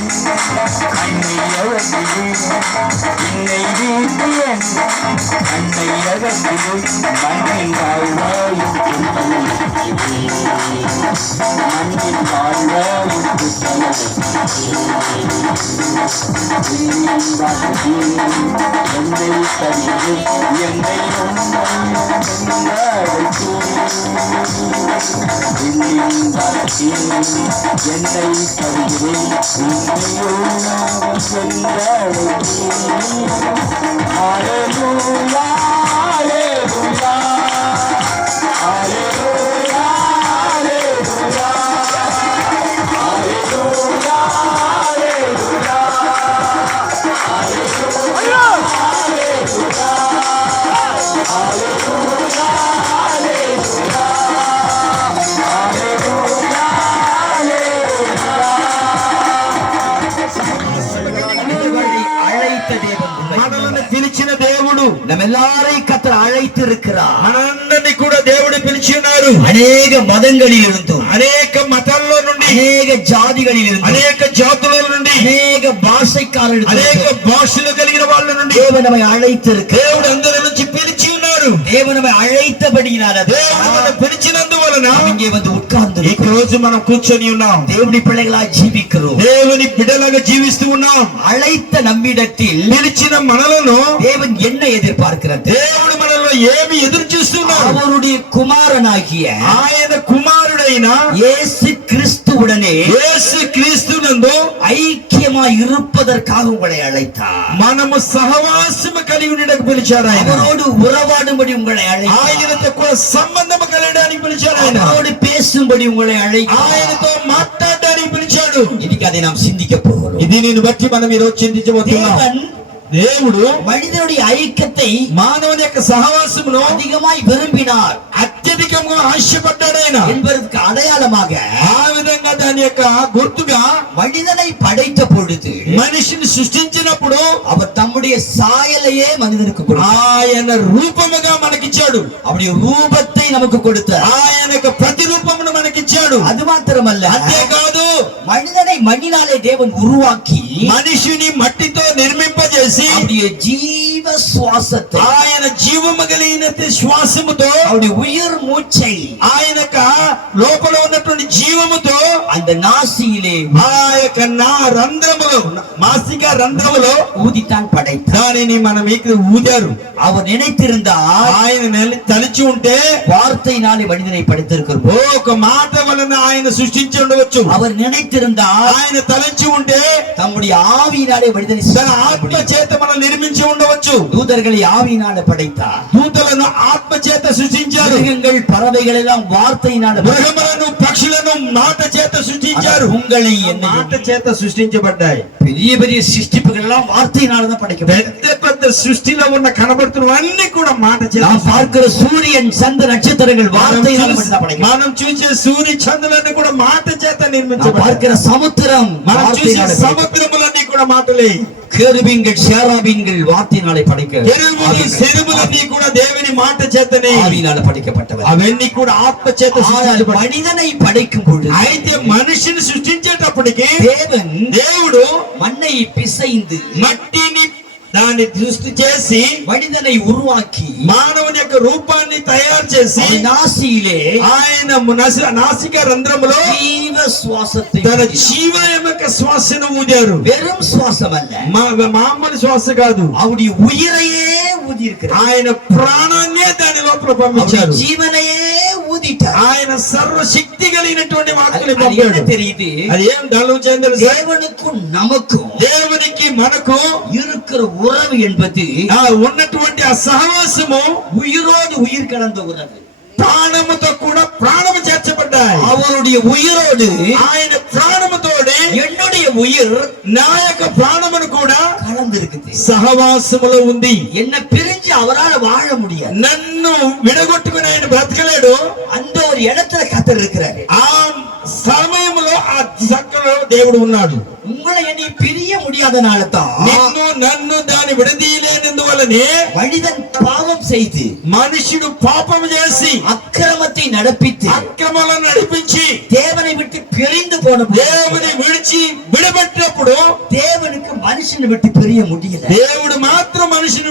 அன்னை அவர்களே என்னை வீட்டியன் அன்னை அகத்திலே மண்ணின் வாழ்வாயும் மண்ணின் வாழ்வாயும் என்னை தருகிறே என்னை என்னை தருகிறேன் Hallelujah, hallelujah, hallelujah, hallelujah, పిలిచిన దేవుడు நம்மெல்லாரை கர்த்தர் அழைத்து இருக்கிறார். మనందరినీ కూడా దేవుడు పిలిచి ఉన్నారు. అనేక మతంகளில் இருந்தும் అనేక మతాల్లో నుండి అనేక జాతిகளில் இருந்தும் అనేక జాతుల నుండి అనేక భాషకారులు అనేక భాషలు కలిగిన వాళ్ళ నుండి దేవుడు நம்மை அழைத்திருக்கிறார். దేవుడు అందరి నుంచి పిలిచి ఉన్నారు. దేవుడు நம்மை அழைத்தபடியினால దేవుడు మనం పిలిచినందువలన இங்கே வந்து உட்கார்ந்து ఈ రోజు మనం కూర్చొని ఉన్నాం. దేవుని பிள்ளைகளாய் జీవిக்கிறோம். దేవుని బిడ్డలాగా జీవిస్తూ ఉన్నాం. அழைத்த நம்மிடத்தில் పిలిచిన మనలను தேவன் என்ன எதிர்பார்க்கிறார்? దేవుడు మనలో ఏమి ఎదురు చూస్తున్నాడు? அவருடைய குமாரனாகிய ఆయన కుమారుడైన இயேசு கிறிஸ்துவுடனே యేసు క్రీస్తునందు ஐக்கியமாய் இருப்பதற்காக உங்களை அழைத்தார். మనము సహవాసము కలిగి ఉండడానికి పిలిచారు ఆయన. அவரோடு உறவாடும்படி உங்களை அழைத்தார். ఆయనతో కూడా సంబంధం కలగడానికి పిలిచాడు ఆయన. அவரோடு பேசும்படி உங்களை அழைத்தார். ఆయనతో మాట్లాడడానికి పిలిచాడు. இன்னைக்கு அதை நாம் சிந்திக்க போகிறோம். ఇది నేను బట్టి మనం ఈ రోజు చింతించబోతున్నాం. దేవుడు மனிதனுடைய ஐக்கியத்தை మానవుని యొక్క సహవాసమును அதிகமாய் விரும்பினார், అత్యధికంగా ఆశపడ్డాడు ఆయన. என்பதற்கு అடையாளமாக ఆ విధంగా దాని యొక్క గుర్తుగా மனிதனை படைத்த பொழுது మనిషిని సృష్టించినప్పుడు அவர் தம்முடைய சாயலையே மனிதனுக்கு கொடுத்தார். ఆయన రూపముగా మనకిచ్చాడు. அவருடைய రూపத்தை நமக்கு கொடுத்தார். ఆయన యొక్క ప్రతిరూపమును మనకిచ్చాడు. அது మాత్రమல்ல, అంతేకాదు மனிதனை மண்ணினாலே தேவன் உருவாக்கி మనిషిని మట్టితో నిర్మింపజేసి அவருடைய ஜீவ சுவாசத்தை, ఆయన జీవము కలిగిన శ్వాసముతో அவருடைய உயிர் மூச்சை ఆయన లోపల ఉన్నటువంటి జీవముతో அந்த நாசியிலே ఆ యొక్క నా రంధ్రములో మాసిక రంధ్రములో ஊதித்தான் படைத்தார். దానిని మనం ఊదారు. அவர் நினைத்திருந்தார், ఆయన తలిచి ఉంటే வார்த்தையினாலே மனிதனை படைத்திருக்கிறோம். ఒక మాట వలన ఆయన సృష్టించి ఉండవచ్చు. அவர் நினைத்திருந்தார், ఆయన తలంచి ఉంటే தம்முடைய ஆவியினாலே மனிதனை తన ఆత్మ చేత మనం నిర్మించి ఉండవచ్చు. தூதர்களை ஆவியினாலே படைத்தார். దూతలను ఆత్మ చేత సృష్టించారు. மிருகங்கள் பறவைகள் எல்லாம் வார்த்தையினாலே, మృగములను పక్షులను మాట చేత సృష్టించారు. உங்களை என்ன మాట చేత సృష్టించబడ్డాయి. பெரிய பெரிய சிருஷ்டிப்புகள் எல்லாம் வார்த்தையினால தான் படைக்கப்பட்டது. పెద్ద పెద్ద సృష్టిలో ఉన్న కనబడుతున్నవన్నీ కూడా మాట చేత. நாம் பார்க்கிற சூரியன் சந்திர நட்சத்திரங்கள் வார்த்தையினால மட்டும் படைக்கப்பட்டது. మనం చూసే సూర్య చంద్రులన్నీ కూడా మాట చేత நாம் నిర్మించబడ్డాయి. பார்க்கிற సముద్రం మనం చూసే வார்த்தையினாலே படைக்கப்பட்டது. సముద్రములన్నీ కూడా మాటలే. கேருபீன்கள் சேராபீன்கள் வார்த்தையினாலே ఎరువులు సెరువులన్నీ కూడా దేవుని మాట చేతనే ஆவியினாலே படைக்கப்பட்டது. అవన్నీ కూడా ఆత్మ చేత సృష్టించబడ్డాయి. மனிதனை படைக்கும் பொழுது అయితే మనిషిని సృష్టించేటప్పటికి தேவன் దేవుడు மண்ணை பிசைந்து మట్టిని దాన్ని సృష్టి చేసి மனிதனை உருவாக்கி మానవుని యొక్క రూపాన్ని తయారు చేసి நாசியிலே ఆయన నాసిక రంధ్రములో ஜீவ சுவாசத்தை తన జీవం యొక్క శ్వాసను ఊదారు. வெறும் சுவாசம் அல்ல, మామూలు శ్వాస కాదు. அவருடைய உயிரையே ஊதி இருக்கிறார். ఆయన ప్రాణాన్నే దాని లోపల పంపించారు. జీవனையே ஊதிட்டார். ఆయన సర్వశక్తి కలిగినటువంటి వాక్కుని அது పంపాడు. என்ன தெரியுது? అది ఏం దానిలో తెలుసు? தேவனுக்கும் நமக்கும் దేవునికి మనకు இருக்கிற உறவு என்பது ఉన్నటువంటి ఆ సహవాసము உயிரோடு உயிர் கலந்த உறவு. ప్రాణముతో కూడా ప్రాణము చేర్చబడ్డాయి. அவருடைய உயிரோடு ఆయన ప్రాణముతోడే என்னுடைய உயிர் నా యొక్క ప్రాణమును కూడా கலந்திருக்குது. సహవాసములో ఉంది. என்ன பிரிஞ்சு அவரால் வாழ முடியாது. నన్ను విడగొట్టుకుని ఆయన బ్రతకలేడు. அந்த ஒரு இடத்துல கர்த்தர் இருக்கிறாரு. ఆ సమయంలో ఆ చక్కలో దేవుడు ఉన్నాడు. உங்களை என்னை பிரிய முடியாதனால தான் నిన్ను నన్ను దాని విడదీయలేనందువలనే மனிதன் பாவம் செய்து మనుషుడు పాపం చేసి அக்கிரமத்தை நடப்பித்து అక్రమాలను నడిపించి தேவனை விட்டு பிரிந்து போன దేవుని విడిచి విడబెట్టినప్పుడు தேவனுக்கு மனுஷனை விட்டு பிரிய முடியல. దేవుడు మాత్రం మనిషిని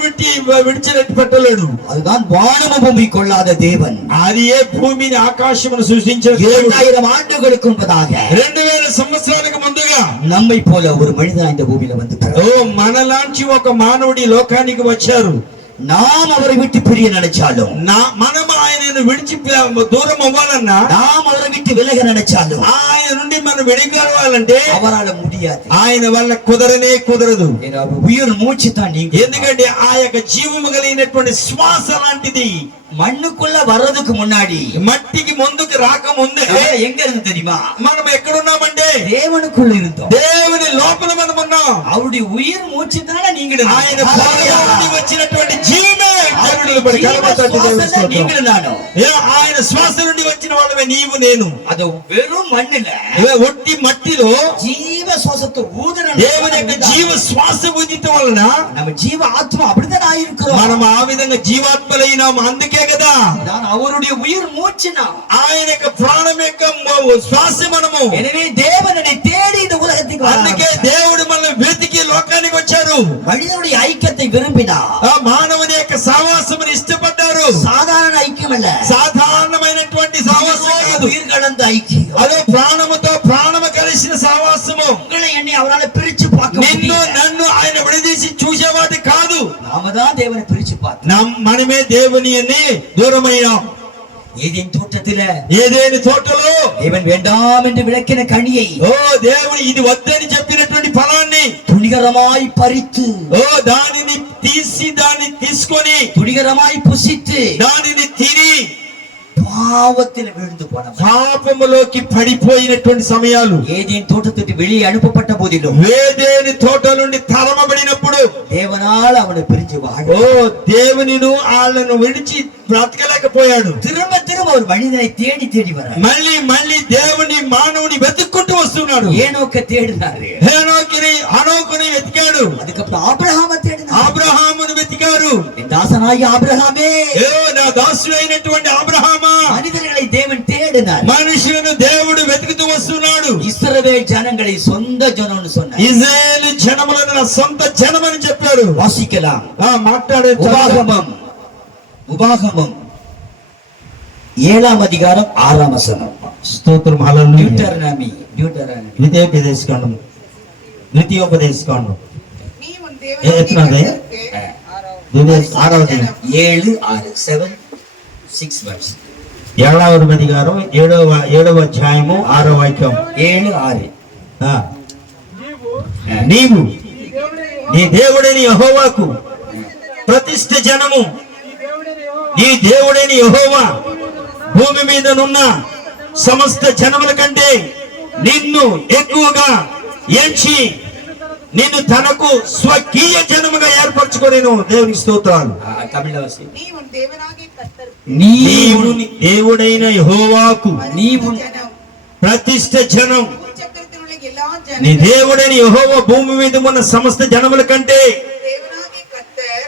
విడిచినట్టు పెట్టలేడు. அதுதான் வானம பூமி கொள்ளாத தேவன். అది ఏ భూమిని ఆకాశమును సృష్టించిన దేవుడు. 2000 ஆண்டுகளுக்கு முன்பதாக 2000 సంవత్సరాలకు ముందుగా நம்மை போல ஒரு மனிதன் இந்த பூமியில வந்து మనలాంటి ఒక మానవుడి లోకానికి వచ్చారు. நாம் அவரை விட்டு பிரிய நினைச்சாலும் మనం ఆయనను విడిచి దూరం అవ్వాలన్నా நாம் அவரை விட்டு விலக நினைச்சாலும் ఆయన నుండి మనం విడిగావాలంటే அவரால் முடியாது. ఆయన వల్ల కుదరదు. உயிர் மூச்சு தான் நீங்க. ఎందుకంటే ఆ యొక్క జీవము కలిగినటువంటి శ్వాస లాంటిది. மண்ணுக்குள்ள வர்றதுக்கு முன்னாடி మట్టికి ముందుకు రాకముందే எங்க இருந்து தெரியுமா? మనం ఎక్కడున్నామంటే தேவனுக்குள்ள இருந்தோம். దేవుని లోపల మనం ఉన్నాం. அவருடைய உயிர் மூச்சு தானே நீங்க. ఆయన ప్రాణాన్ని వచ్చినటువంటి జీవమే நீங்களும் நானும். ఆయన శ్వాస నుండి వచ్చిన వాళ్ళమే నీవు నేను. அது வெறும் மண்ணுல ఒట్టి మట్టిలో జీవ శ్వాసத்தை ஊதுற దేవుని యొక్క జీవ శ్వాస ఊదితం వలన நம்ம జీవ ఆత్మ அப்படிதான் ஆயிருக்கிறோம். మనం ఆ విధంగా జీవాత్మలైనాం. అందుకే కదా அவருடைய உயிர் மூச்சுனா ఆయన యొక్క ప్రాణం యొక్క శ్వాస మనము. எனவே தேவனை தேடி இந்த உலகத்துக்கு అందుకే దేవుడు మనల్ని వెతికి లోకానికి వచ్చారు. மனிதனுடைய ஐக்கியத்தை விரும்பினார். ఆ మానవుని యొక్క సహవాసమును ఇష్టపడ్డారు. సాధారణ ఐక్యం అల్ల, సాధారణమైనటువంటి సహవాసం కాదు. உயிர் கலந்த ஐக்கியம். అదే ప్రాణముతో ప్రాణము కలిసిన సహవాసము. உங்களை எண்ணி அவரால் பிரிச்சு பார்க்க నిన్ను నన్ను ఆయన విడదీసి చూసేవాడు కాదు. நாம தான் தேவனை பிரிச்சு பார்த்தோம். మనమే దేవుని అని దూరమయ్యాం. ஏதேன் தோட்டத்தில ఏదేని తోటలో தேவன் வேண்டாம் என்று விளக்கின கனியை దేవుడు ఇది వద్దని చెప్పినటువంటి ఫలాన్ని துணிகரமாய் பறித்து దానిని దాన్ని తీసుకొని துணிகரமாய் புசித்து దానిని తిని பாவத்தில் விழுந்து போன పాపములోకి పడిపోయినటువంటి సమయాలు. ஏதேன் தோட்டத்திற்கு வெளியே அனுப்பப்பட்ட போதிலும் ఏదేని తోట నుండి తరమబడినప్పుడు தேவனால் அவனை பிரிஞ்சு దేవునిను వాళ్ళను విడిచి బ్రతకలేకపోయాడు. திரும்ப திரும்ப ஒரு மனிதனை தேடி தேடி வர మళ్ళీ దేవుని మానవుని వెతుక్కుంటూ వస్తున్నాడు. ஏனோக்க தேடினாரு, అనోకుని వెతికాడు. அதுக்கப்புறம் ஆபிரகாமை தேடினாரு, అబ్రహామును వెతికారు. என் தாசனாகிய ஆபிரகாமே, నా దాసుడు అయినటువంటి అబ్రహామా. மனிதர்களை தேவன் தேடினார். మనుషులను దేవుడు వెతుకుతూ వస్తున్నాడు. இஸ்ரவேல் ஜனங்களை சொந்த ஜனம்னு சொன்னார். ఇశ్రాయేలు జనములను నా సొంత జనమని చెప్పారు. வாசிக்கலாம். మాట్లాడే உபாகமம் 7వ அதிகாரம் 6వ వచనం. స్తోత్రం హల్లెలూయా. డ్యూటెరోనమీ ద్వితీయోపదేశకాండం நீ உன் தேவனாகிய கர்த்தருக்கு 6వ 7 6 7 6 verse 7వ అధికారం 7వ అధ్యాయము 6వ వాక్యం. 7 6 నీవు నీ దేవుడైన యెహోవాకు ప్రతిష్ఠ జనము. నీ దేవుడైన యెహోవా భూమి మీదనున్న సమస్త జనముల కంటే నిన్ను ఎక్కువగా ఎంచి నిన్ను తనకు స్వకీయ జనముగా ఏర్పరచుకొనెను. దేవునికి స్తోత్రాలు. நீ உன் தேவனாகிய கர்த்தருக்கு నీవు దేవుడైన యెహోవాకు నీవు ஜனம் ప్రతిష్ఠ జనం. భూచక్రத்தில் உள்ள எல்லா నీ ஜனங்களும் దేవుడైన యెహోవా భూమి మీద ఉన్న సమస్త జనముల కంటే தேவனாகிய கர்த்தர்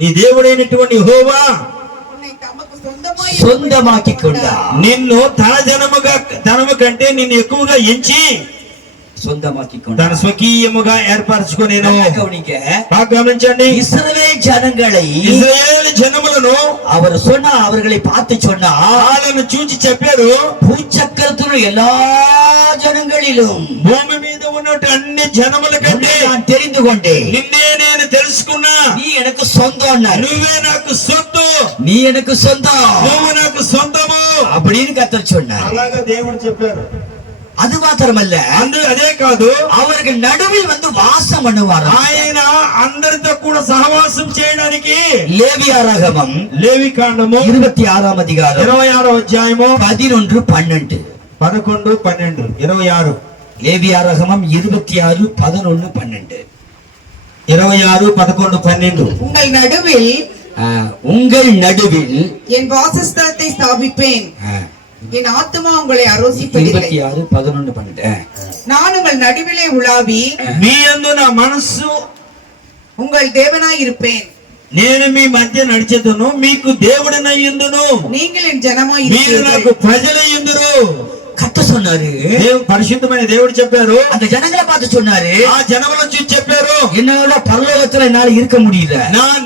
నీ దేవుడైనటువంటి యెహోవా உன்னை தமக்கு சொந்தமாய் சொந்தமாக்கி கொண்டார். నిన్ను తన జనము కంటే నిన్ను ఎక్కువగా ఎంచి சொந்தமாக்கி తన கொண்டார். స్వకీయముగా ఏర్పరచుకొనెను. గమనించండి, இஸ்ரவேல் ஜனங்களை ఇశ్రాయేలు జనములను அவர் அவர்களை பார்த்து சொன்னார், వాళ్ళను చూచి చెప్పారు, பூச்சக்கரத்தில் எல்லா ஜனங்களிலும் భూమి మీద ఉన్నట్టు అన్ని జనముల కంటే நான் தெரிந்து கொண்டேன். నిన్నే నేను తెలుసుకున్నా. நீ எனக்கு சொந்தம், నువ్వే నాకు సొత్తు, நீ எனக்கு சொந்தம் నువ్వు నాకు సొంతము அப்படின்னு கர்த்தர் சொன்னார். అలాగా దేవుడు చెప్పారు. அது మాత్రమல்ல, అదే కాదు, அவர்கள் நடுவில் வந்து வாசம் பண்ணுவார். ఆయన అందరితో కూడా సహవాసం చేయడానికి லேவியாராகமம் లేవికాండము 26వ அதிகாரம் 26వ అధ్యాయము 11 12 11 12 26. லேவியாராகமம் 26 11 12 26 11 12. உங்கள் நடுவில் என் வாசஸ்தலத்தை ஸ்தாபிப்பேன், என் ஆத்துமா உங்களை அரோசிப்பதில்லை. 26 11 12 நான் உங்கள் நடுவிலே உலாவி మీ యందు నా మనస్సు உங்கள் தேவனாய் இருப்பேன். నేను మీ మధ్య నడిచెదను, మీకు దేవుడినయ్యుందును, நீங்கள் என் ஜனமாய் మీరు నాకు இருப்பீர்கள். ప్రజలయ్యుందురు. கத்த சொன்னாரு. పరిశుద్ధమైన దేవుడు చెప్పారు. அந்த ஜனங்களை பார்த்து சொன்னாரு, ఆ జనములను చూసి చెప్పారు, என்னோட பரலோகத்துல என்னால இருக்க முடியல.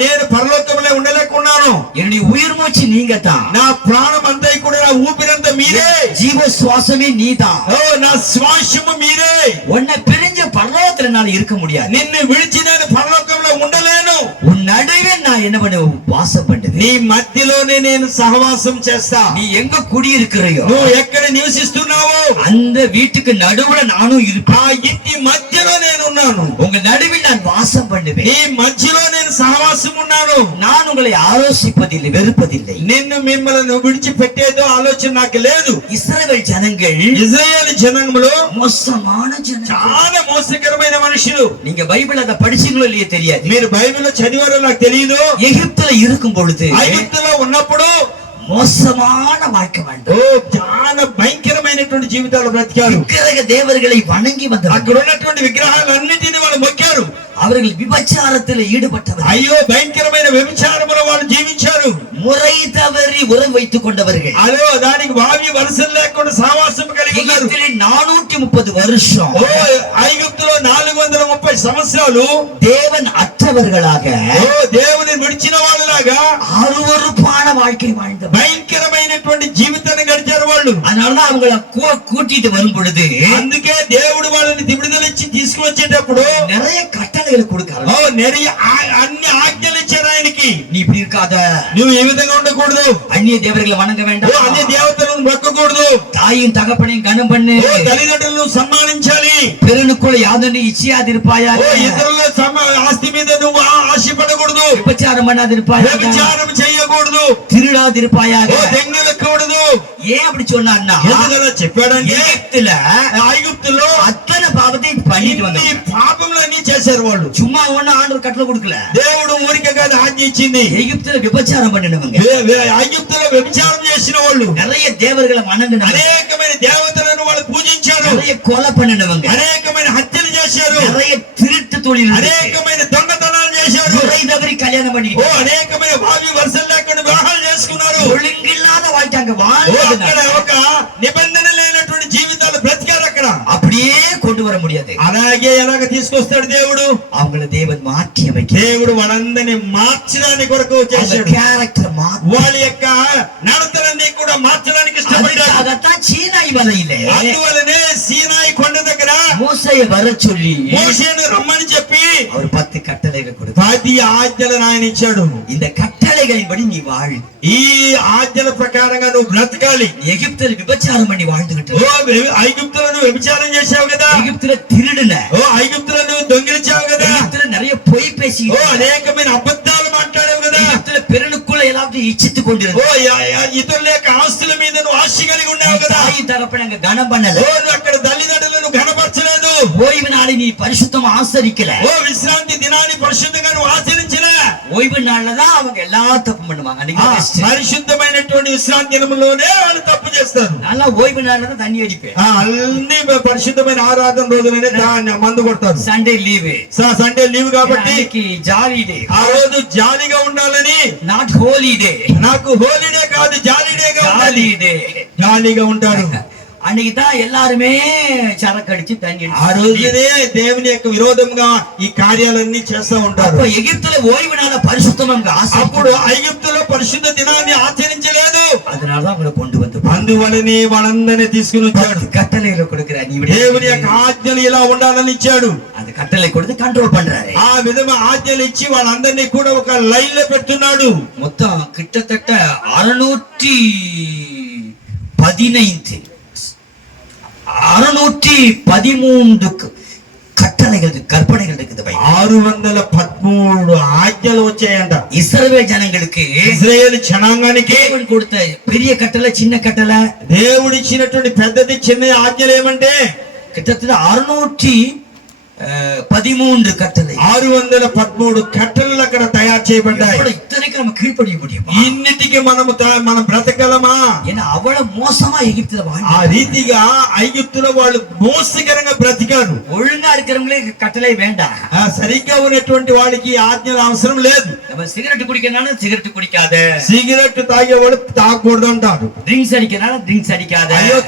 నేను పరలోకంలో ఉండలేకున్నాను. என்னுடைய உயிர் மூச்சு நீங்க தான். నా ప్రాణం అంతా కూడా నా ఊపిరంతా మీరే. ஜீவ சுவாசமே நீதான். ఓ నా శ్వాసము మీరే. உன்னை பிரிஞ்ச பரலோகத்துல என்னால இருக்க முடியாது. నిన్ను విడిచి నేను పరలోకంలో ఉండలేను. உன் நடுவே நான் என்ன பண்ண வாசம் பண்ணுது. నీ మధ్యలోనే నేను సహవాసం చేస్తా. நீ எங்க குடியிருக்கிறையோ, నువ్వు ఎక్కడ నివసిస్తున్నావో அந்த வீட்டுக்கு நடுவுல நானும் இருப்பேன். ఆ ఇంటి మధ్యలో నేను ఉన్నాను. உங்க நடுவில் நான் வாசம் பண்ணுவேன். నీ మధ్యలో నేను సహవాసం ఉన్నాను. நான் உங்களை ஆலோசிப்பதில்லை, வெறுப்பதில்லை. నిన్ను మిమ్మల్ని విడిచిపెట్టేదో ఆలోచన నాకు లేదు. இஸ்ரவேல் ஜனங்கள் ఇశ్రాయేలు జనాంగంలో மோசமான ஜனங்கள். చాలా మోసకరమైన మనుషులు. நீங்க பைபிள் அதை படிச்சீங்களோ இல்லையோ தெரியாது. మీరు బైబిల్లో చదివారో నాకు తెలియదు. எகிப்துல இருக்கும் பொழுது ఐగుప్తులో ఉన్నప్పుడు மோசமான வாழ்க்கை வாழ்ந்தார். చాలా భయంకరమైనటువంటి జీవితాలు బ్రతికారు. விக்கிரக தேவர்களை வணங்கி வந்தவர். అక్కడ ఉన్నటువంటి విగ్రహాలన్నిటిని వాళ్ళు మొక్కారు. அவர்கள் விபச்சாரத்தில் ஈடுபட்டவர். అయ్యో భయంకరమైన వ్యభిచారములో వాళ్ళు జీవించారు. முறை தவறி உறவு வைத்துக் கொண்டவர்கள். అదో దానికి భావి వరుసలు లేకుండా సహవాసం కలిగి ఉన్నారు. எகிப்திலே 430 வருஷம் ఐగుప్తులో 430 సంవత్సరాలు தேவன் அற்றவர்களாக దేవుని విడిచిన వాళ్ళలాగా அருவருப்பான வாழ்க்கை வாழ்ந்தவர். భయంకరమైనటువంటి జీవితాన్ని గడిచారు వాళ్ళు. அதனாலதான் அவங்கள கூட்டிட்டு வரும் பொழுது అందుకే దేవుడు వాళ్ళని విడుదలిచ్చి తీసుకువచ్చేటప్పుడు நிறைய கட்டளைகளை கொடுக்கிறார். అన్ని ఆజ్ఞలు ఇచ్చారు ఆయనకి. நீ இப்படி இருக்காத, నువ్వు ఈ విధంగా ఉండకూడదు, அந்நிய தேவர்களை வணங்க வேண்டாம், అన్ని దేవతలను మొక్కకూడదు, தாயும் தகப்பனையும் கனம் பண்ணு, తల్లిదండ్రులను సన్మానించాలి, பிறனுக்குள்ள யாதொன்னு இச்சியாதிருப்பாயா, ఇతరుల ఆస్తి మీద నువ్వు ఆశపడకూడదు, விபச்சாரம் பண்ணாதிருப்பாயா, వ్యభిచారం చేయకూడదు, திருடாதிருப்பாயா. దెంగలకూడదు. ஏன் அப்படி சொன்னார்னா, ఎందుకలా చెప్పాడంటే ఐగుప్తులో அத்தனை பாவத்தை பண்ணிட்டு வந்தாங்க. ఈ పాపములన్నీ చేశారు వాళ్ళు. சும்மா ஒண்ணு ஆண்டவர் కట్టలు கொடுக்கல. దేవుడు ఊరికే కాదు ఆజ్ఞ ఇచ్చింది. எகிப்துல விபச்சாரம் பண்ணினவங்க, ఐగుప్తులో వ్యభిచారం చేసిన వాళ్ళు, நிறைய தேவர்களை வணங்கினவங்க, అనేకమైన దేవతలను వాళ్ళు పూజించారు, நிறைய கொலை பண்ணினவங்க, అనేకమైన హత్యలు చేశారు, நிறைய திருட்டு தொழில், అనేకమైన దొంగతనాలు చేశారు, முறை தவறி கல்யாணம் பண்ணிட்டு అనేకమైన భావి వరుసలు లేకుండా వివాహాలు చేసుకున్నారు. ஒழுங்கில்லாத வாழ்க்கை அங்க అక్కడ வாழ்ந்ததுனால ఒక నిబంధన లేనటువంటి జీవితాలు బ్రతికారు అక్కడ. அப்படியே கொண்டு வர முடியாது. అలాగే ఎలాగ తీసుకొస్తాడు దేవుడు? அவங்கள தேவன் மாற்றி அமைக்க, దేవుడు వాళ్ళందరినీ మార్చడానికి కొరకు చేశాడు. கேரக்டர் மாற்றி. వాళ్ళ యొక్క నడతలన్నీ కూడా మార్చడానికి ఇష్టపడ్డాడు. அதத்தான் சீனாய் மலையிலே అందువలనే సీనాయి కొండ దగ్గర மோசேயை வர சொல்லி మోషేను రమ్మని చెప్పి அவர் 10 கட்டளைகள் கொடுத்தார். 10 ఆజ్ఞలను ఆయన ఇచ్చాడు. இந்த கட்டளைகளின்படி நீ வாழ். ఈ ఆజ్ఞల ప్రకారంగా నువ్వు బ్రతకాలి. எகிப்தில் விபச்சாரம் பண்ணி வாழ்ந்துகிட்டு, ఐగుప్తులో నువ్వు వ్యభిచారం చేశావు కదా, எகிப்தில திருடுன, ఐగుప్తులో నువ్వు దొంగిలించావు కదా, எகிப்தில நிறைய பொய் பேசி, అనేకమైన అబద్ధాలు మాట్లాడావు కదా, எகிப்தில பிறனுக்குள்ள எல்லாத்தையும் இச்சித்துக் கொண்டிருந்த, ఇతరుల యొక్క ఆస్తుల మీద నువ్వు ఆశ కలిగి ఉన్నావు కదా, தாயின் தகப்பனை அங்க கனம் பண்ணல, నువ్వు అక్కడ తల్లిదండ్రులను ఘనపరచలేదు, ஓய்வு நாளை நீ பரிசுத்தமா ஆசரிக்கல, విశ్రాంతి దినాన్ని పరిశుద్ధంగా నువ్వు ఆచరించలే. ஓய்வு நாள்ல தான் அவங்க எல்லா தப்பு பண்ணுவாங்க. அன்னைக்கு rest. పరిశుద్ధమైనటువంటి విశ్రాంతి దినంలోనే వాళ్ళు తప్పు చేస్తారు. நல்லா ఓய்வு நாள்ல தான் தண்ணி அடிப்பேன். అన్ని పరిశుద్ధమైన ఆరాధన రోజులనే మందు కొడతారు. సండే లీవ్, సండే లీవ్ కాబట్టి జాలీ డే, ఆ రోజు జాలీగా ఉండాలని, నాట్ హోలీ డే, నాకు హోలీడే కాదు జాలీడేగా జాలీ డే, జాలీగా ఉంటారు. அன்னைக்கு தான் எல்லாருமே சரக்கு அடிச்சு தண்ணி ఆ రోజునే దేవుని యొక్క విరోధంగా ఈ కార్యాలన్నీ చేస్తూ ఉంటారు. எகிப்துல ஓய்வு நாள பரிசுத்தமாக అప్పుడు ఐగుప్తులో పరిశుద్ధ దినాన్ని ఆచరించలేదు. அதனாலதான் அவங்களை கொண்டு வந்து, అందువలనే వాళ్ళందరినీ తీసుకుని వచ్చాడు. கட்டளைகளை கொடுக்கிறார். நீ దేవుని యొక్క ఆజ్ఞలు ఇలా ఉండాలని ఇచ్చాడు. அந்த கட்டளை கொடுத்து కంట్రోల్ பண்றாரு. ఆ విధంగా ఆజ్ఞలు ఇచ్చి వాళ్ళందరినీ కూడా ఒక లైన్ లో పెడుతున్నాడు. మొత్తం கிட்டத்தட்ட 613 கட்டளைகள், கற்பனைகள் இருக்குது. 613 ఆజ్ఞలు వచ్చాయంట இஸ்ரவேல் ஜனங்களுக்கு. ఇశ్రాయేలు జనాంగానికి தேவன் கொடுத்த பெரிய கட்டளை, சின்ன கட்டளை, దేవుడు ఇచ్చినటువంటి పెద్దది చిన్న ఆజ్ఞలు ఏమంటే கிட்டத்தட்ட 613 13 கட்டளை 613 కట్టలు అక్కడ తయారు చేయబడ్డాయి. எவ்வளவு இத்தனைக்கு நம்ம கீழ்ப்படிய முடியுமா? ఇన్నిటికి మనం బ్రతకగలమా? ஏன்னா அவ்வளவு மோசமா எகிப்துல ఆ வாழ்ந்தாங்க. రీతిగా ఐగుప్తులో వాళ్ళు మోసకరంగా బ్రతికారు. ஒழுங்கா இருக்கிறவங்களுக்கு கட்டளை வேண்டாம். సరిగ్గా ఉన్నటువంటి వాళ్ళకి ఆజ్ఞల అవసరం లేదు. நம்ம சிகரெட் குடிக்கிறனால சிகரெட் குடிக்காத, సిగరెట్ తాగేవాళ్ళు తాగకూడదు అంటారు. ட்ரிங்க்ஸ் அடிக்கிறனால ட்ரிங்க்ஸ் அடிக்காத, అయ్యో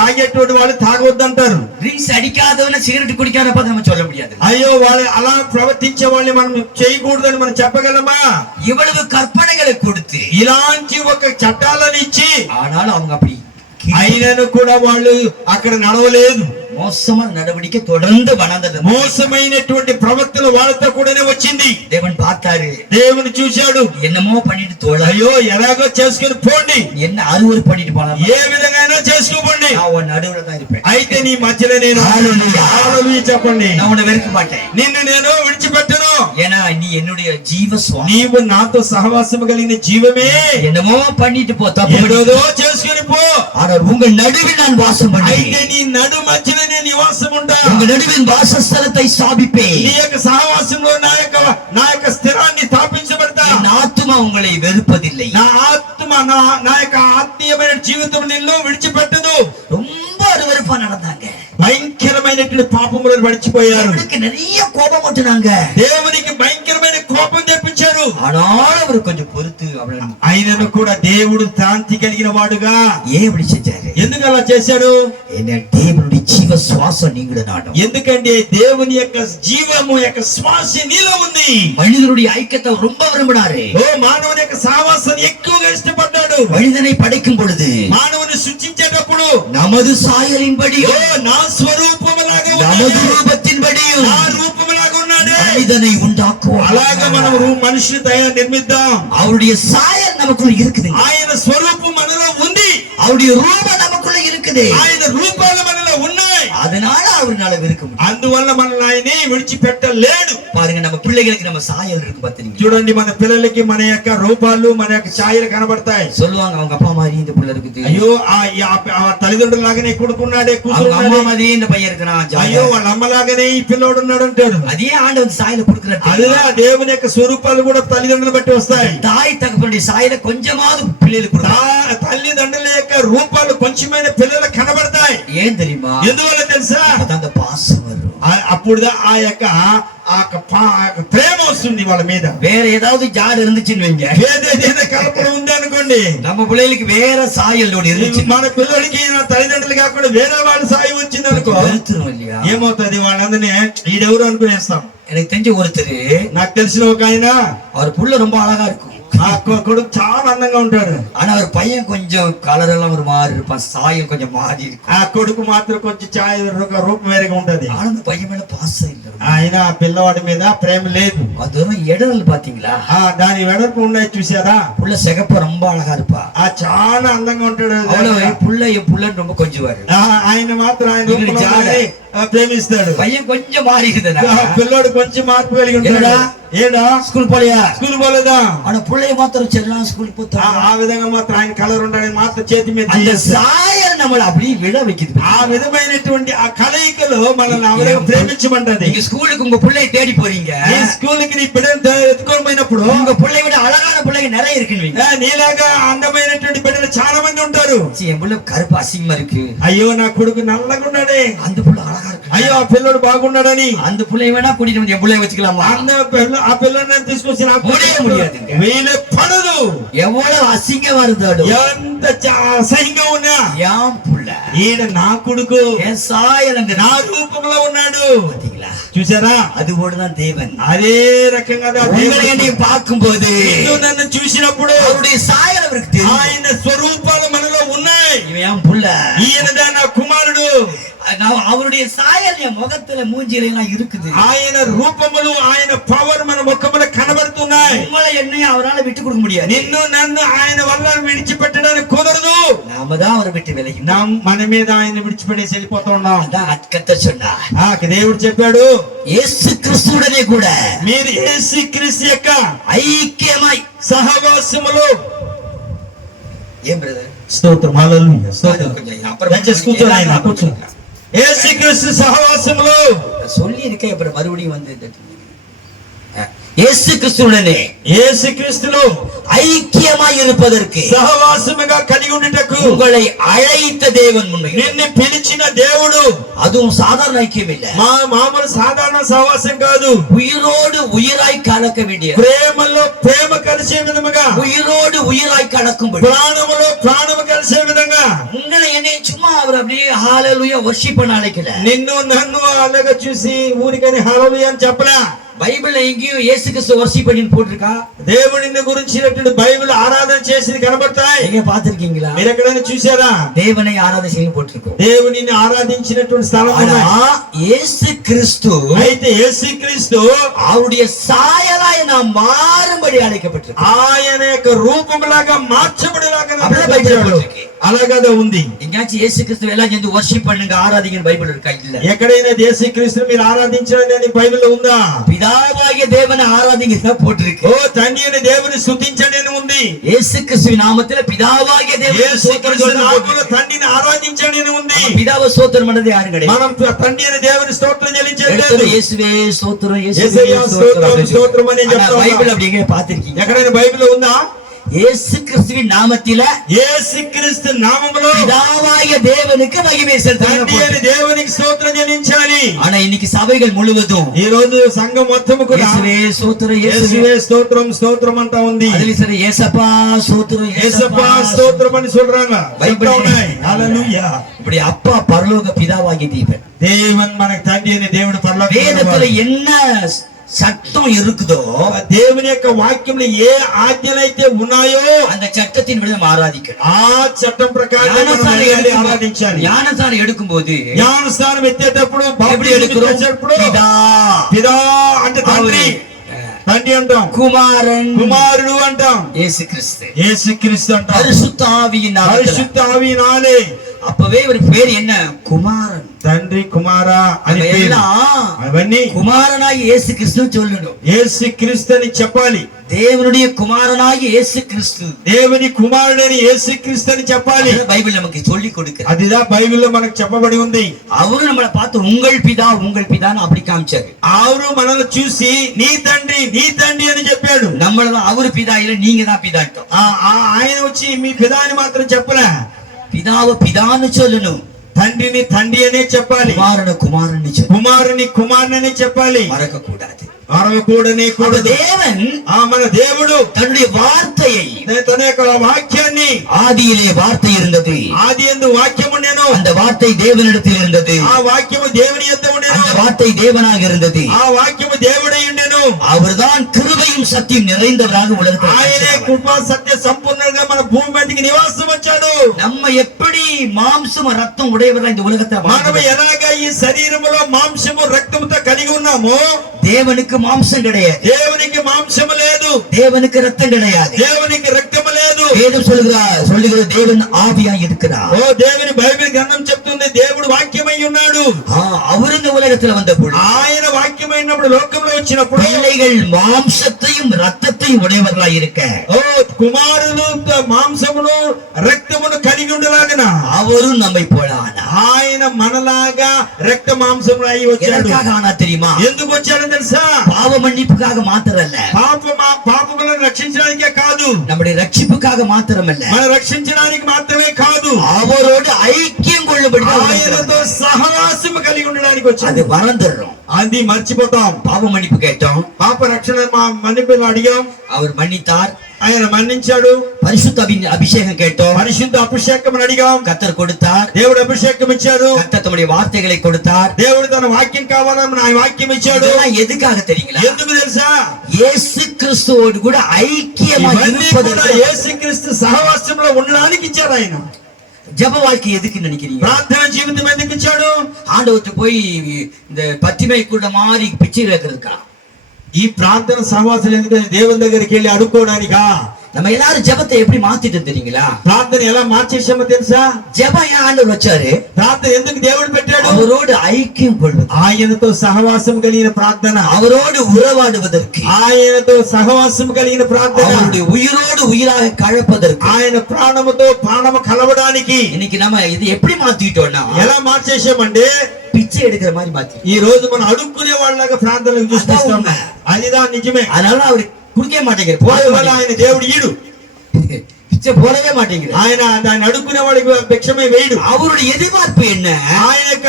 తాగేటువంటి వాళ్ళు తాగొద్దు అంటారు. ட்ரிங்க்ஸ் அடிக்காதவன சிகரெட் குடிக்காதப்ப நம்ம சொல்ல முடியாது. అయ్యో వాళ్ళు అలా ప్రవర్తించే వాళ్ళని మనం చేయకూడదని మనం చెప్పగలమా? இவ்வளவு கற்பனைகளை கொடுத்து ఇలాంటి ఒక చట్టాలను ఇచ్చి ஆனாலும் அவங்க அப்படி అయినను కూడా వాళ్ళు అక్కడ నడవలేదు. மோசமான நடவடிக்கை தொடர்ந்து வளர்ந்தது. మోసమైనటువంటి ప్రవర్తన వాళ్ళతో కూడానే వచ్చింది. தேவன் பார்த்தாரு, దేవుని చూశాడు. என்னமோ பண்ணிட்டு தோழ, అయ్యో ఎలాగో చేసుకుని పోండి, என்ன அறுவறு பண்ணிட்டு போலாம், ఏ విధంగా చేసుకోండి, நான் உன் நடுவுல தான் இருப்பேன், అయితే నీ మధ్యలో నేను హల్లెలూయా చెప్పండి, நான் உன்னை வெறுக்க மாட்டேன், నిన్ను నేను విడిచిపెట్టను, ஏன்னா நீ என்னுடைய ஜீவ சுவாமி, నీవు నాతో సహవాసం కలిగిన జీవమే, என்னமோ பண்ணிட்டு போ, தப்பு ఏదోదో చేసుకుని పో, ஆனால் உங்கள் நடுவில் நான் வாசம் అయితే பண்ணுவேன், నీ నడు మధ్యలో నేను నివాసం ఉంటా, உங்கள் நடுவின் வாசஸ்தலத்தை ஸ்தாபிப்பேன், నీ యొక్క సహవాసంలో నా యొక్క స్థిరాన్ని స్థాపించబడతా, என் ஆத்துமா உங்களை வெறுப்பதில்லை, నా ఆత్మ నా యొక్క ఆత్మీయమైన జీవితం నిన్ను విడిచిపెట్టదు. ரொம்ப அருவருப்பா நடந்தாங்க, భయంకరమైనటువంటి పాపములను విడిచిపోయారు. அவருக்கு நிறைய கோபம் ஓட்டுனாங்க, దేవునికి భయంకరమైన కోపం తెప్పించారు. ஆனாலும் அவர் கொஞ்சம் பொறுத்து அவளை ఆయనను కూడా దేవుడు శాంతి కలిగిన వాడుగా ஏன் இப்படி செஞ்சாரு? ఎందుకు అలా చేశాడు? என்ன தேவனுடைய ஜீவ சுவாசம் நீங்கள நாடும், ఎందుకంటే దేవుని యొక్క జీవము యొక్క శ్వాస నీలో ఉంది. மனிதனுடைய ஐக்கியத்தை ரொம்ப விரும்பினாரு. ఓ మానవుని యొక్క సహవాసాన్ని ఎక్కువగా ఇష్టపడ్డాడు. மனிதனை படைக்கும் பொழுது మానవుని సృష్టించేటప్పుడు நமது சாயலின்படியோ ఓ నా స్వరూపములాగా நமது ఉన్నాడు, రూపத்தின்படியோ నా రూపములాగా ఉన్నాడు. மனிதனை உண்டாக்குவோம், అలాగా మనం మనిషిని నిర్మిద్దాం. அவருடைய சாயல் நமக்குள்ள இருக்குது, ఆయన స్వరూపం మనలో ఉంది, அவருடைய ரூபம் நமக்குள்ள இருக்குது, ఆయన రూపాలు మనలో ఉన్నాయి. அதனால அவரால வெறுக்க முடியும். అందువల్ల మనల్ని ఆయన విడిచిపెట్టలేడు. பாருங்க, நம்ம பிள்ளைகளுக்கு நம்ம சாயல் இருக்கு பாத்தீங்க, చూడండి, మన పిల్లలకి మన యొక్క రూపాలు మన యొక్క ఛాయలు కనబడతాయి. சொல்லுவாங்க அவங்க அப்பா மாதிரி இந்த பிள்ளை இருக்குது, అయ్యో ఆ తల్లిదండ్రులు లాగానే కొడుకున్నాడే, அவங்க அம்மா కూతురున్నాడే, மாதிரி இந்த பையன் இருக்கிறான், అయ్యో వాళ్ళ అమ్మలాగానే ఈ పిల్లోడు ఉన్నాడు అంటాడు. அதே ஆண்டவன் சாயல கொடுக்கிறார். అదిలా దేవుని యొక్క స్వరూపాలు కూడా తల్లిదండ్రులు బట్టి వస్తాయి. தாய் தகப்பனுடைய சாயல கொஞ்சமாவது பிள்ளைகளுக்கு கொடுக்கிறார். తల్లిదండ్రుల యొక్క రూపాలు కొంచెమైన పిల్లలకు కనబడతాయి. ஏன் தெரியுமா? ఎందువల్ల తెలుసా? அப்பதான் அந்த பாசம் வரும். అప్పుడు ఆ యొక్క ప్రేమ వస్తుంది వాళ్ళ మీద. வேற ஏதாவது ஜாடு இருந்துச்சுன்னு வைங்க, ఏదైతే కల్పన ఉందనుకోండి, நம்ம பிள்ளைகளுக்கு வேற சாயல் ஒன்று இருந்துச்சு, మన పిల్లలకి నా తల్లిదండ్రులు కాకుండా వేరే వాళ్ళ సాయి వచ్చింది అనుకో, வெறுத்துரும் இல்லையா? ఏమవుతుంది? వాళ్ళందరినీ ఈడెవరు అనుకునేస్తాం. எனக்கு தெரிஞ்ச ஒருத்தர், నాకు తెలిసిన ఒక ఆయన, அவர் புள்ள ரொம்ப அழகா இருக்கும், ఆ కొడుకు చాలా అందంగా ఉంటాడు. ஆனா அவர் பையன் கொஞ்சம் கலர் எல்லாம் ஒரு மாதிரி இருப்பான், சாயம் கொஞ்சம் மாறி இருக்கும், ఆ కొడుకు మాత్రం కొంచెం ఛాయ రూపం వేరేగా ఉంటది. ஆனா அந்த பையன் மேல பாசம் இல்லை, ఆయన ఆ పిల్లవాడి మీద ప్రేమ లేదు. அது இடல் பாத்தீங்களா? దాని వెడల్పు ఉన్నాయి చూసారా? புள்ள சிகப்ப ரொம்ப అழகா இருப்பா, చాలా అందంగా ఉంటాడు. அவ்வளவு புள்ள என் புள்ளன்னு ரொம்ப கொஞ்சுவாரு, ఆయన మాత్రం ఆయన రూపంలో ప్రేమిస్తాడు. பையன் கொஞ்சம் மாறி இருக்குதுன்னா పిల్లోడు కొంచెం మార్పు కలిగి ఉంటాడు. ఏడా ஸ்கூல் போலியா? స్కూల్ పోలేదా? ஆனா புள்ளைய மாத்திரம் செல்லாம் ஸ்கூல் போத்தா, ఆ విధంగా మాత్రం ఆయన కలర్ ఉండాలని మాత్రం చేతి మీద அந்த சாயல் நம்மள அப்படியே விழ வைக்குது. ఆ విధమైనటువంటి ఆ కలయికలో మనల్ని ఆవిడ ప్రేమించమంటది. நீங்க ஸ்கூலுக்கு உங்க பிள்ளையை தேடி போறீங்க, ఈ స్కూల్ కి నీ బిడ్డను ఎత్తుకొని పోయినప్పుడు உங்க பிள்ளை விட அழகான பிள்ளைங்க நிறைய இருக்குன்னு, నీలాగా అందమైనటువంటి బిడ్డలు చాలా మంది ఉంటారు. என் பிள்ளை கருப்பு அசிங்கமா இருக்கு, అయ్యో నా కొడుకు నల్లగా ఉన్నాడే, அந்த புள்ள அழகா இருக்கு, అయ్యో ఆ పిల్లడు బాగున్నాడని அந்த பிள்ளைய வேணா கூட்டிட்டு வந்து என் பிள்ளைய வச்சுக்கலாமா? ఆ పిల్లని తీసుకొచ్చి முடியாது. వీలు పడదు. எவ்வளவு அசிங்கமா இருந்தாலும் ఎంత అసహ్యంగా ఉన్నా என் புள்ள, ఈయన నా కొడుకు, என் சாயல் அங்க నా రూపంలో ఉన్నాడు. பாத்தீங்களா? చూసారా? அது போலதான் தேவன். అదే రకంగా உங்களை என்னை பார்க்கும் போது నన్ను చూసినప్పుడు அவருடைய சாயல் அவருக்கு தெரியும், ఆయన స్వరూపాలు మనలో ఉన్నాయి. இவன் என் புள்ள, ఈయనదా నా కుమారుడు, அவருடைய சாயல் என் முகத்துல மூஞ்சில எல்லாம் இருக்குது, ఆయన రూపములు ఆయన పవర్ మన ముఖములో కనబడుతున్నాయి. உங்களை என்னையும் அவரால் விட்டு கொடுக்க முடியாது, నిన్ను నన్ను ఆయన వల్ల విడిచిపెట్టడానికి కుదరదు. நாம தான் அவரை விட்டு விலகி మన మీద ఆయన விడిచిపెట్టేసి వెళ్ళిపోతూ ఉన్నాం. கத்த சொன்னார், దేవుడు చెప్పాడు, இயேசு கிறிஸ்துவுடனே கூட మీరు యేసుక్రీస్తు యొక్క ஐக்கியமாய் సహవాసములో. ஏன் பிரதர்? స్తోత్రం, హల్లెలూయా, స్తోత్రం. கொஞ்சம் அப்புறம் దయచేసి కూర్చోండి, ఆయన కూర్చోండి. యేసుక్రీస్తు సహవాసములో சொல்லி இருக்கேன் அப்புறம் மறுபடியும் வந்து இயேசு கிறிஸ்துவுடனே యేసుక్రీస్తులో ஐக்கியமாய் இருப்பதற்கு సహవాసముగా కలిగి ఉండుటకు உங்களை அழைத்த தேவன் உண்மையில் నిన్ను పిలిచిన దేవుడు அதுவும் சாதாரண ஐக்கியம் இல்ல, మామూలు సాధారణ సహవాసం కాదు. உயிரோடு உயிராய் கலக்க வேண்டிய, ప్రేమలో ప్రేమ కలిసే విధముగా, உயிரோடு உயிராய் கலக்கும்படி ప్రాణములో ప్రాణము కలిసే విధంగా உங்களை என்னை சும்மா அவர் அப்படியே ஹalleluya வர்ஷிப் பண்ண அழைக்கல. నిన్ను నన్ను అలాగా చూసి ఊరికని హల్లెలూయా అని చెప్పలా. பைபிள்ல எங்கேயும் இயேசு கிறிஸ்து வர்ஷிப் பண்ணின்னு போட்டிருக்கா? దేవుడిని గురించినటువంటి బైబిల్ ఆరాధన చేసింది కనబడతాయి. எங்க பாத்திருக்கீங்களா? మీరు ఎక్కడైనా చూసారా? தேவனை ஆராதனை செய்ய போட்டிருக்கோம். దేవునిని ఆరాధించినటువంటి స్థలం ஆனா இயேசு கிறிஸ்து అయితే యేసుక్రీస్తు அவருடைய சாயலாய் நாம் மாறும்படி அழைக்கப்பட்டிருக்கோம். ఆయన యొక్క రూపములాగా మార్చబడేలాగా அப்படியே பைபிள்ல போட்டிருக்கு. అలాగదే ఉంది. எங்கேயாச்சும் இயேசு கிறிஸ்து எல்லாம் சேர்ந்து வர்ஷிப் பண்ணுங்க ஆராதிங்க பைபிள் இருக்கா? இல்ல. ఎక్కడైనా యేసుక్రీస్తుని మీరు ఆరాధించండి అని బైబిల్లో ఉందా? பிதாவாகிய தேவனை ஆராதிங்க தான் போட்டிருக்கு. ఓ తండ్రి అయిన దేవుని స్తుతించండి అని ఉంది. இயேசு கிறிஸ்துவின் நாமத்திலே பிதாவாகிய தேவனை యేసుక్రీస్తు నామములో ஸ்தோத்திரம் తండ్రిని ఆరాధించండి అని ఉంది. பிதாவை ஸ்தோத்திரம் பண்ணது யாரும் கிடையாது. మనం తండ్రి అయిన దేవుని స్తోత్రం చెల్లించేది எடுத்தது లేదు. இயேசுவே ஸ்தோத்திரம், యేసయ్య இயேசுவே స్తోత్రం ஸ்தோத்திரம். స్తోత్రం అని ஆனா చెప్తాం. பைபிள் அப்படி எங்க பாத்திருக்கீங்க? ఎక్కడైనా బైబిల్లో ఉందా? இயேசு கிறிஸ்துவின் நாமத்தில యేసుక్రీస్తు నామములో பிதாவாகிய தேவனுக்கு மகிமை తండ్రి అయిన செலுத்துங்க. దేవునికి స్తోత్రం చెల్లించాలి. ஆனா இன்னைக்கு சபைகள் முழுவதும் ఈ రోజు సంఘం మొత్తం కూడా இயேசுவே ஸ்தோத்திரம், இயேசுவே యేసువే స్తోత్రం స్తోత్రం అంటా ఉంది. அதுல சரி ஏசப்பா ஸ்தோத்திரம், యేసప్పா స్తోత్రం అని சொல்றாங்க. చెప్తా ఉన్నాయి. హల్లెలూయా. இப்படி அப்பா பரலோக பிதாவாகிய தேவன். దేవుని మనకు తండ్రి అయిన దేవుడు పరలోక வேதத்துல என்ன சட்டம் இருக்குதோ దేవుని యొక్క వాక్యంలో ఏ ఆజ్ఞలైతే ఉన్నాయో அந்த சட்டத்தின் விட நம்ம ஆராதிக்கணும். ఆ చట్టం ప్రకారం మనం ఆరాధించాలి. ஞானஸ்தானம் எடுக்கும் போது జ్ఞానస్నానం ఎత్తేటప్పుడు எப்படி బాప్తిజం எடுக்கிறோம்? ఇచ్చేటప్పుడు பிதா, పిదా అంటే తండ్రి, తండ్రి అంటాం. குமாரன், కుమారుడు అంటాం. இயேசு கிறிஸ்து, యేసుక్రీస్తు అంటాం. பரிசுத்த ஆவியின் நாமத்தில. పరిశుద్ధ ఆవినాలే அப்பவே இவருக்கு பேர் என்ன? குமாரன். తండ్రి కుమారా అని நம்ம పేరు. எல்லாம் అవన్నీ குமாரனாய் இயேசு கிறிஸ்து சொல்லணும். యేసుక్రీస్తు అని చెప్పాలి. தேவனுடைய குமாரனாய் இயேசு கிறிஸ்து. దేవుని కుమారుడని యేసుక్రీస్తు అని చెప్పాలి. அதுதான் பைபிள் நமக்கு சொல்லி கொடுக்கிறது. అదిదా బైబిల్లో మనకు చెప్పబడి ఉంది. அவரு நம்மளை பார்த்து உங்கள் பிதா உங்கள் பிதான்னு அப்படி காமிச்சாரு. ఆరు మనల్ని చూసి నీ తండ్రి అని చెప్పాడు. நம்மளதான் அவரு பிதா இல்ல, நீங்க தான் பிதாட்டோம். ఆయన వచ్చి మీ పిదా అని మాత్రం చెప్పలే. பிதாவை பிதான்னு சொல்லணும், తండ్రిని తండ్రి అనే చెప్పాలి. குமாரனை குமாரன்னு சொல்லணும். కుమారుని కుమారుని చెప్పాలి. மறக்க கூடாது. మరవకూడనే அந்த కూడదు. தேவன் మన దేవుడు தன்னுடைய வார்த்தையை, తన యొక్క వాక్యాన్ని, ஆதியிலே வார்த்தை இருந்தது, ఆది యందు వాక్యము నేను, அந்த వార్த்தை தேவனிடத்தில் இருந்தது, ఆ వాక్యము దేవుని యొద్ద ఉండెను, அந்த வார்த்தை தேவனாக இருந்தது, ఆ వాక్యము దేవుడై ఉండెను. அவர்தான் கிருபையும் சத்தியம் நிறைந்தவராக உலகத்தில் ఆయనే வந்தார். కృపా సత్య సంపూర్ణంగా మన భూమి మీదకి నివాసం వచ్చాడు. நம்ம எப்படி மாம்சம் ரத்தம் உடையவர்களா இந்த உலகத்தை మనం வாழ்கிறோம். ఎలాగా ఈ శరీరములో మాంసము రక్తముతో కలిగి ఉన్నామో, தேவனுக்கு மாம்சம் கிடையாது, దేవునికి మాంసము లేదు, தேவனுக்கு ரத்தம் கிடையாது. దేవునికి రక్తము లేదు. வேதம் சொல்லுகிற தேவன் ஆவியாய் இருக்கிறார். ఓ దేవుని బైబిల్ గ్రంథం చెప్తుంది దేవుడు వాక్యమై ఉన్నాడు. அவர் இந்த உலகத்துல வந்த பொழுது ఆయన వాక్యమైనప్పుడు లోకంలో వచ్చినప్పుడు பிள்ளைகள் மாம்சத்தையும் ரத்தத்தையும் உடையவர்களாய் இருக்க ఓ కుమారులు మాంసమును రక్తమును కలిగి ఉండలాగన அவரும் நம்மை போல ஆனார். ఆయన మనలాగా రక్త మాంసములు అయి వచ్చాడు. எதற்காக ஆனா தெரியுமா? ఎందుకు వచ్చాడో తెలుసా? பாவ மன்னிப்புக்காக மாத்திரல்ல, పాపములను రక్షించడానికే కాదు, நம்முடைய ரட்சிப்புக்காக மாத்திரமல்ல, మనం రక్షించడానికి మాత్రమే కాదు, அவரோடு ஐக்கியம் கொள்ளும்படி ఆయనతో సహవాసము కలిగి ఉండడానికి அது వచ్చాడు. மறந்துடுறோம். అది మర్చిపోతాం. பாவ மன்னிப்பு கேட்டோம், పాప రక్షణ మన్నిపు అడిగాం, அவர் మన్నిத்தார். ఆయన మన్నించాడు. பரிசுத்த அபிஷேகம் கேட்டோம், పరిశుద్ధ అభిషేకం అడిగాం, கர்த்தர் கொடுத்தார். దేవుడు అభిషేకం ఇచ్చాడు. கர்த்தர் தம்முடைய வார்த்தைகளை கொடுத்தார். దేవుడు తన వాక్యం కావాలని ఆయన వాక్యం ఇచ్చాడు. இதெல்லாம் எதுக்காக தெரியுங்களா? ఎందుకు తెలుసా? இயேசு கிறிஸ்துவோடு கூட ஐக்கியமா ఇవన్నీ కూడా இருப்பதற்கு. యేసుక్రీస్తు సహవాసంలో ఉండడానికి ఇచ్చాడు ఆయన. ஜெப வாழ்க்கை எதுக்கு நினைக்கிறீங்க? ప్రార్థన జీవితం ఎందుకు ఇచ్చాడు? ஆண்டவர்கிட்ட போய் இந்த பத்திமை கூட மாதிரி பிச்சை கேட்கறதுக்கா? ఈ ప్రార్థన సహవాసాలు ఎందుకు? దేవుని దగ్గరికి వెళ్ళి అడుక్కోవడానికా? நம்ம எல்லாரும் ஜெபத்தை எப்படி மாத்திட்டு தெரியுங்களா? ప్రార్థన ఎలా మార్చేసామో తెలుసా? ஜெபம் ஏன் ஆண்டவர் வச்சாரு? ప్రార్థన ఎందుకు దేవుడు పెట్టాడు? அவரோடு ஐக்கியம் கொள்வது, ఆయనతో సహవాసం కలిగిన ప్రార్థన, அவரோடு உறவாடுவதற்கு, ఆయనతో సహవాసం కలిగిన ప్రార్థన, அவருடைய உயிரோடு உயிராக கலப்பதற்கு, ఆయన ప్రాణముతో ప్రాణము కలవడానికి. இன்னைக்கு நம்ம இது எப்படி மாத்திட்டோம்னா ఎలా మార్చేసామంటే பிச்சை எடுக்கிற மாதிரி மாத்தி. ఈ రోజు మనం అడుక్కునే వాళ్ళగా ప్రార్థనలు చూస్తున్నాం. అదిదా నిజమే. அதனால அவரு குடுக்க மாட்டேங்கிறார், போக వల్ల ఆయన దేవుడు ఈడు, பிச்சை போடவே மாட்டேங்கிறார். ఆయన దాన్ని అడుక్కునే వాడికి భిక్షమే వేయడు. அவருடைய எதிர்பார்ப்பு என்ன? ఆయన యొక్క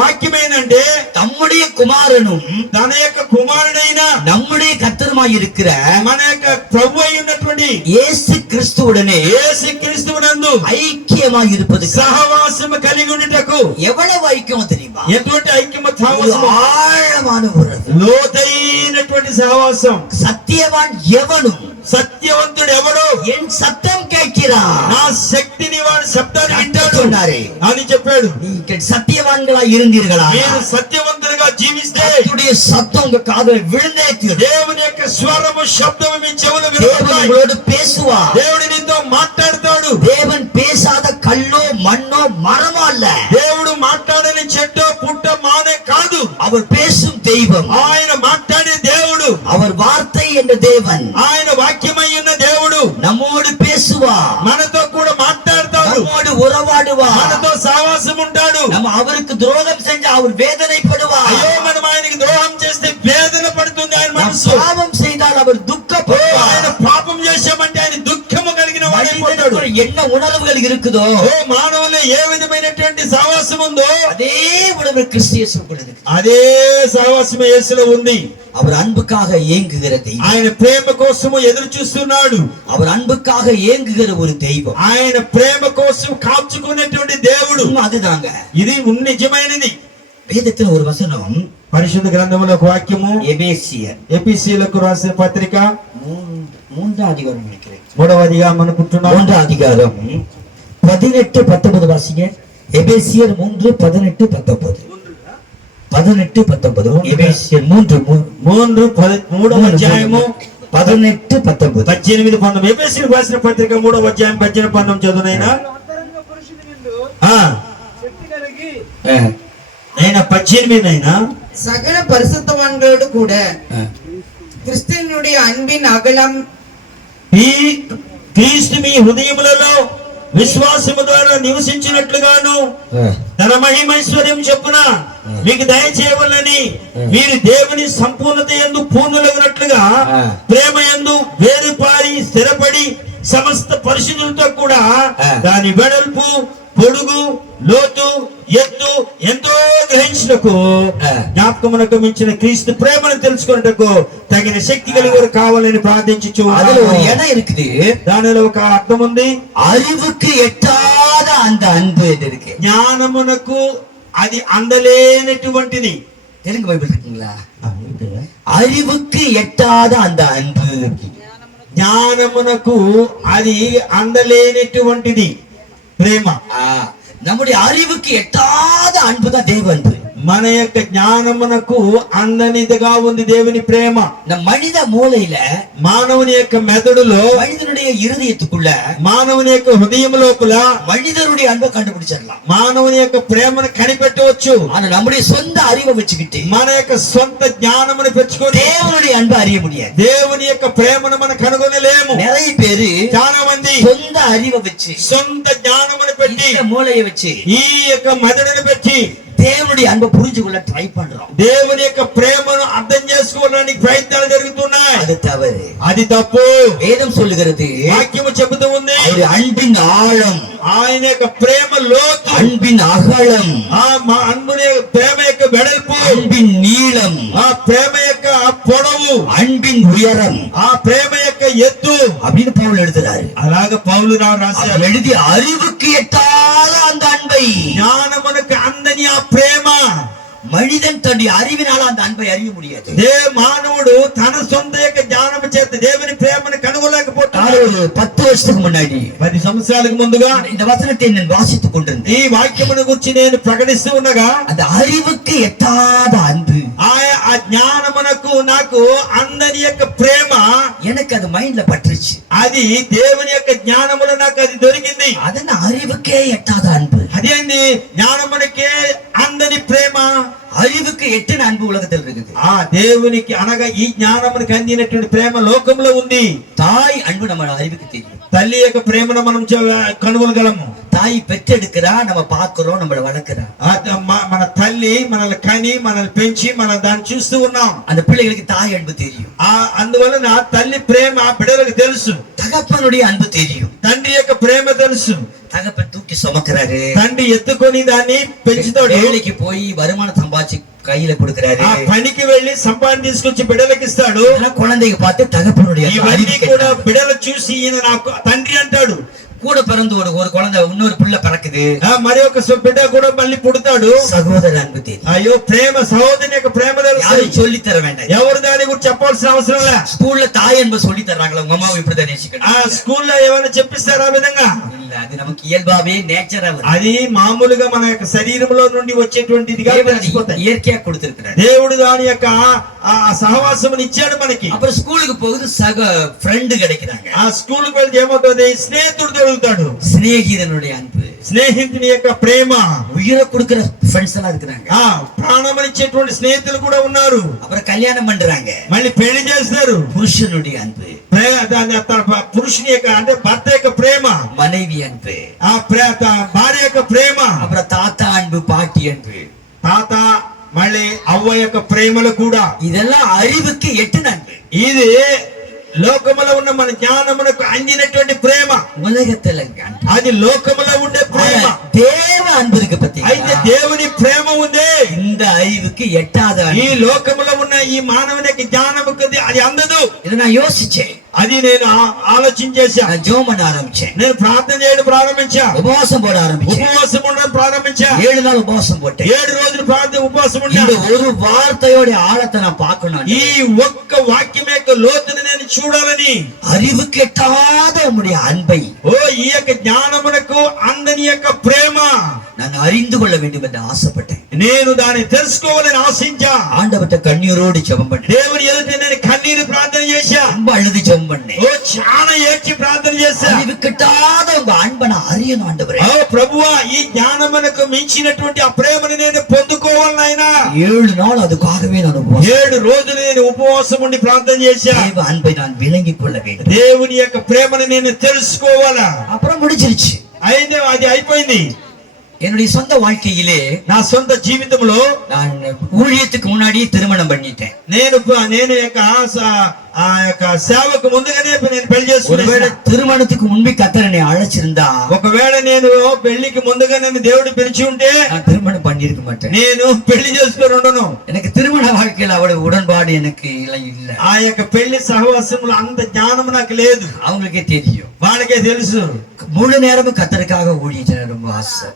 వాక్యం ఏంటంటే தம்முடைய குமாரனும் తన యొక్క కుమారుడైన நம்முடைய கர்த்தருமாய் இருக்கிற మన యొక్క ప్రభు అయి ఉన్నటువంటి இயேசு கிறிஸ்துவுடனே యేసుక్రీస్తునందు ஐக்கியமாய் இருப்பது. సహవాసము కలిగి ఉండుటకు எவ்வளவு ஐக்கியம் தெரியுமா? ఎటువంటి ఐక్యమ ஒரு సహవాసము, ஆழமான உறவு. లోతైనటువంటి సహవాసం. சத்தியவான் எவனும் సత్యవంతుడు ఎవడు என் சத்தம் கேட்கிறான், నా శక్తిని వాడి శబ్దాన్ని వింటాడు சொன்னாரே. అని చెప్పాడు. நீங்கள் சத்தியவான்களா இருந்தீர்களா? మీరు సత్యవంతులుగా జీవిస్తే கர்த்தருடைய சத்தம் உங்க காதுல விழுந்தே தீரும். దేవుని యొక్క స్వరము శబ్దము మీ చెవులు தேவன் వినపడతాయి. உங்களோடு பேசுவார். దేవుడు నీతో మాట్లాడతాడు. தேவன் பேசாத கல்லோ மண்ணோ மரமோ அல்ல, దేవుడు మాట్లాడని చెట్టు పుట్ట మానే కాదు, அவர் பேசும் தெய்வம். ఆయన మాట్లాడే దేవుడు, அவர் వార్த்தை என்ற தேவன் ఆయన వాక్యమై ఉన్న దేవుడు நம்மோடு பேசுவார், మనతో కూడా మాట్లాడతాడు, நம்மோடு உறவாடுவார். మనతో సహవాసం ఉంటాడు. நம்ம அவருக்கு துரோகம் செஞ்சா அவர் வேதனைப்படுவார். అయ్యో మనం ఆయనకి ద్రోహం చేస్తే వేదన పడుతుంది ఆయన நாம் మనసు. பாவம் செய்தால் அவர் ఆయన துக்கப்படுவார். పాపం చేశామంటే ఆయన దుఃఖము కలిగిన వాడైపోతాడు. மனிதனுக்குள் என்ன உணர்வுகள் இருக்குதோ మానవులు ఏ విధమైనటువంటి సహవాసం ఉందో அதே உணர்வு கிறிஸ்தியேசுக்குள் இருக்கு. అదే సహవాసం యేసులో ఉంది. அவர் அன்புக்காக ஏங்குகிற தெய்வம், ఆయన ప్రేమ కోసము ఎదురు చూస్తున్నాడు. அவர் அன்புக்காக ஏங்குகிற ஒரு தெய்வம். ఆయన ప్రేమ కోసం కాచుకునేటువంటి దేవుడు. அதுதாங்க ఇది నిజమైనది. வேதத்துல ஒரு வசனம், పరిశుద్ధ గ్రంథంలో ఒక వాక్యము எபேசியர் ఎపిసీలకు రాసిన పత్రిక 3వ அதிகாரம் நினைக்கிறேன், 3వ అధ్యాయం అనుకుంటున్నాం. 3వ அதிகாரம் 18-19 வாசிங்க. எபேசியர் 3:18-19. 18-19. எபேசியர் 3వ అధ్యాయము 18-19. 18-19. ఎపిసీలకు రాసిన పత్రిక 3వ అధ్యాయం 18-19 చదువునైనా. అయినా 18 சகல பரிசுத்தவான்களோடு கூட கிறிஸ்துவினுடைய அன்பின் அகலம் ఈ క్రీస్తు మీ హృదయములలో విశ్వాసము ద్వారా నివసించినట్లుగాను తన మహిమైశ్వర్యం చొప్పున మీకు దయచేయవలని మీరు దేవుని సంపూర్ణత యందు పూర్ణులగినట్లుగా ప్రేమ యందు వేరుపారి స్థిరపడి సమస్త పరిశుద్ధులతో కూడా దాని వెడల్పు పొడుగు లోతు ఎత్తు ఎంతో గ్రహించుటకు జ్ఞాపకమునకు మించిన క్రీస్తు ప్రేమను తెలుసుకున్నటకు తగిన శక్తి కలిగి కావాలని ప్రార్థించుచు. அதுல ஒரு இடம் இருக்குது, దానిలో ఒక అర్థం ఉంది. அறிவுக்கு எட்டாத அந்த அன்பு இருக்கு. జ్ఞానమునకు అది అందలేనటువంటిది. தெலுங்கு பைபிள் இருக்குங்களா? அறிவுக்கு எட்டாத அந்த அன்பு. జ్ఞానమునకు అది అందలేనటువంటిది ప్రేమ. நம்முடைய அறிவுக்கு எட்டாத அன்பு தான் தேவ அன்பு. మన యొక్క జ్ఞానమునకు అందనిదిగా ఉంది దేవుని ప్రేమ. இந்த మనిத మూలైల మానవుని యొక్క మెదడులో, மனிதனுடைய இருதயத்துக்குள்ள, మానవుని యొక్క హృదయం లోపల மனிதனுடைய அன்பை கண்டுபிடிச்சிடலாம். మానవుని యొక్క ప్రేమను కనిపెట్టవచ్చు. ஆனா நம்முடைய சொந்த அறிவை வச்சுக்கிட்டு మన యొక్క సొంత జ్ఞానమును పెంచుకొని தேவனுடைய அன்பை அறிய முடியாது. దేవుని యొక్క ప్రేమను మనం కనుగొనలేము. நிறைய பேரு చాలా మంది சொந்த அறிவை வச்சு, సొంత జ్ఞానమును పెట్టి, இந்த மூளையை வச்சு ఈ యొక్క మెదడును పెట్టి தேவனுடைய அன்பை புரிஞ்சு கொள்ள ட்ரை பண்றோம். దేవుని యొక్క ప్రేమను అర్థం చేసుకోవడానికి ప్రయత్నాలు జరుగుతున్నాయి. அது தவறு, అది తప్పు. வேதம் சொல்லுகிறது వాక్యము చెబుతూ ఉంది, அவருடைய அன்பின் ஆழம், ఆయన యొక్క ప్రేమ లోతు, அன்பின் அகலம், అన్బుని ప్రేమ యొక్క వెడల్పు, அன்பின் நீளம், ఆ ప్రేమ యొక్క పొడవు, அன்பின் உயரம், ఆ ప్రేమ యొక్క ఎత్తు அப்படின்னு பவுல் எழுதுறாரு. అలాగ పౌలు రాశారు. அவர் எழுதி அறிவுக்கு எட்டாத அந்த அன்பை, జ్ఞానమునకు అందని ఆ ప్రేమ, மனிதன் தன்னுடைய அறிவினால அந்த அன்பை அறிய முடியாது. మానవుడు తన సొంత యొక్క జ్ఞానము చేత దేవుని ప్రేమను కనుగొనలేకపోతాడు. ஒரு 10 வருஷத்துக்கு முன்னாடி 10 సంవత్సరాలకు ముందుగా இந்த వచனத்தை நான் వాసిத்துக் கொண்டிருந்தேன். ఈ వాక్యమును గురించి నేను ప్రకటిస్తూ ఉండగా அந்த அறிவுக்கு எட்டாத அன்பு, ఆ ఆ జ్ఞానమునకు నాకు అందని యొక్క ప్రేమ எனக்கு அது மைண்ட்ல பட்டுருச்சு. అది దేవుని యొక్క జ్ఞానములో నాకు అది దొరికింది. அதன அறிவுக்கே எட்டாத அன்பு. అదేంది జ్ఞానమునకే అందని ప్రేమ, அறிவுக்கு எட்டின அன்பு உலகத்தில் இருக்குது. ఆ దేవునికి అనగా ఈ జ్ఞానమునకు అందినటువంటి ప్రేమ లోకంలో ఉంది. தாய் அன்பு நம்ம அறிவுக்கு தெரியும். తల్లి యొక్క ప్రేమను మనం కనుగొనగలము. தாய் பெற்றெடுக்கிறா, நம்ம பார்க்கிறோம், நம்மள வளர்க்கிறா. మన తల్లి మనల్ని కని మనల్ని పెంచి మనం దాన్ని చూస్తూ ఉన్నాం. அந்த பிள்ளைகளுக்கு தாய் அன்பு தெரியும். అందువలన తల్లి ప్రేమ బిడ్డలకు తెలుసు. தகப்பனுடைய அன்பு தெரியும். తండ్రి యొక్క ప్రేమ తెలుసు. தகப்பன் தூக்கி சுமக்கிறாரு, తండ్రి ఎత్తుకొని దాన్ని పెంచుతాడు. வேலைக்கு போய் வருமானம் சம்பாதிச்சு கையில கொடுக்கிறாரு. ఆ పనికి వెళ్లి సంపాదన తీసుకొచ్చి బిడ్డలకు ఇస్తాడు. குழந்தைங்க பார்த்து தகப்பனுடைய ఇవన్నీ కూడా బిడ్డలు చూసి ఈయన నాకు తండ్రి అంటాడు. கூட பிறந்து ஒரு குழந்தை இன்னொரு பிள்ளை பிறக்குது, మరి ఒక బిడ్డ కూడా మళ్ళీ పుడతాడు. సహోదర అன்பు தெரியும். అయ్యో ప్రేమ, సహోదరుని యొక్క ప్రేమ తెలుసు. யாரும் சொல்லி தர வேண்டாம். ఎవరు దాని గురించి చెప్పాల్సిన అవసరం లే. ஸ்கூல்ல தாய் அன்பு சொல்லி தர்றாங்களா, உங்க அம்மாவை இப்படிதான் நேசிக்கணும். స్కూల్లో ఏమైనా చెప్పిస్తారా ఆ విధంగా? இல்ல, அது நமக்கு இயல்பாவே நேச்சரா అది మామూలుగా మన యొక్క శరీరంలో నుండి వచ్చేటువంటిదిగా తెలిసిపోతాయి. இயற்கையா கொடுத்திருக்கிறார். దేవుడు దాని యొక్క ఆ సహవాసముని ఇచ్చాడు మనకి. அப்புறம் ஸ்கூலுக்கு போகுது, சக ஃப்ரெண்டு கிடைக்கிறாங்க. ఆ స్కూల్ కి వెళ్తే ఏమవుతుంది? స్నేహితుడు దొరుకుతాడు. சிநேகிதனுடைய அன்பு, స్నేహితుని యొక్క ప్రేమ, உயிரை கொடுக்கிற ఫ్రెండ్స్ ఎல்லாம் இருக்கிறாங்க. ప్రాణమనిచ్చేటువంటి స్నేహితులు కూడా ఉన్నారు. அப்புறம் கல்யாணம் பண்றாங்க, మళ్ళీ పెళ్లి చేస్తారు. புருஷனுடைய அன்பு, దాని పురుషుని యొక్క అంటే భర్త యొక్క ప్రేమ, மனைவி அன்பு, భార్య యొక్క ప్రేమ, அப்புறம் தாத்தா அன்பு, பாட்டி அன்பு, తాత మళ్ళీ అవ్వ యొక్క ప్రేమలు కూడా. இதெல்லாம் அறிவுக்கு எட்டு அன்பு. ఇది లోకములో ఉన్న మన జ్ఞానమునకు అందినటువంటి ప్రేమ. உலகத்துல అది లోకములో ఉండే ప్రేమ. தேவ அன்பு இருக்கு பத்தி. అయితే దేవుని ప్రేమ ఉంది. இந்த அறிவுக்கு எட்டாத ఈ లోకములో ఉన్న ఈ మానవునికి జ్ఞానముకు అది అందదు. இதை நான் யோசிச்சேன். అది నేను ఆలోచించేసా. நான் ஜெபம் பண்ண ஆரம்பிச்சேன். నేను ప్రార్థన చేయడం ప్రారంభించా. உபவாசம் போட ஆரம்பிச்சேன். ఉపవాసం ఉండడం ప్రారంభించా. 7 நாள் உபவாசம் போட்டேன். 7 రోజులు ప్రార్థన ఉపవాసం ఉన్నా. இந்த ஒரு வார்த்தையோட ஆழத்தை நான் பார்க்கணும். ఈ ఒక్క వాక్యం యొక్క లోతుని నేను చూడాలని. அறிவுக்கு எட்டாத உம்முடைய அன்பை, ఓ ఈ యొక్క జ్ఞానమునకు అందని యొక్క ప్రేమ நான் அறிந்து கொள்ள வேண்டும் என்று ஆசைப்பட்டேன். నేను దాన్ని తెలుసుకోవాలని ఆశించా. ஆண்டவர்ட்ட கண்ணீரோடு ஜெபம் பண்ணேன். దేవుని ఎదుట నేను కన్నీరు ప్రార్థన చేశా. ரொம்ப అழுது జெபம் பண்ணேன். ఓ చాలా ఏడ్చి ప్రార్థన చేశా. அறிவுக்கு எட்டாத உங்க అன்பை நான் அறியணும் ఆండవరే. ఓ ప్రభువా, ఈ జ్ఞానమునకు మించినటువంటి ఆ ప్రేమను నేను పొందుకోవాలి నాయనా. 7 நாள் அதுக்காகவே நான் உபவாசம். 7 రోజులు నేను ఉపవాసం ఉండి ప్రార్థన చేశా. தேவ அன்பை நான் விளங்கிக் கொள்ள வேண்டும். దేవుని యొక్క ప్రేమను నేను తెలుసుకోవాలా. அப்புறம் முடிஞ்சிருச்சு. అయితే అది అయిపోయింది. என்னுடைய சொந்த வாழ்க்கையிலே నా సొంత జీవితంలో நான் ஊழியத்துக்கு முன்னாடி திருமணம் பண்ணிட்டேன். నేను ఆ యొక్క సేవకు ముందుగానే నేను పెళ్లి ஒருவேளை చేసుకున్నాను. திருமணத்துக்கு முன்பே கர்த்தர் என்னை அழைச்சிருந்தா, ఒకవేళ నేను పెళ్లికి ముందుగా నన్ను దేవుడు పిలిచి ఉంటే நான் திருமணம் பண்ணிருக்க மாட்டேன். నేను పెళ్లి చేసుకొని ఉండను. எனக்கு திருமண வாழ்க்கையில் அவ்வளவு உடன்பாடு எனக்கு இல்ல. ఆ యొక్క పెళ్లి సహవాసంలో అంత జ్ఞానం నాకు లేదు. அவங்களுக்கே தெரியும். వాళ్ళకే తెలుసు. முழு நேரமும் கர்த்தருக்காக ஊழியர் ரொம்ப ஆசை.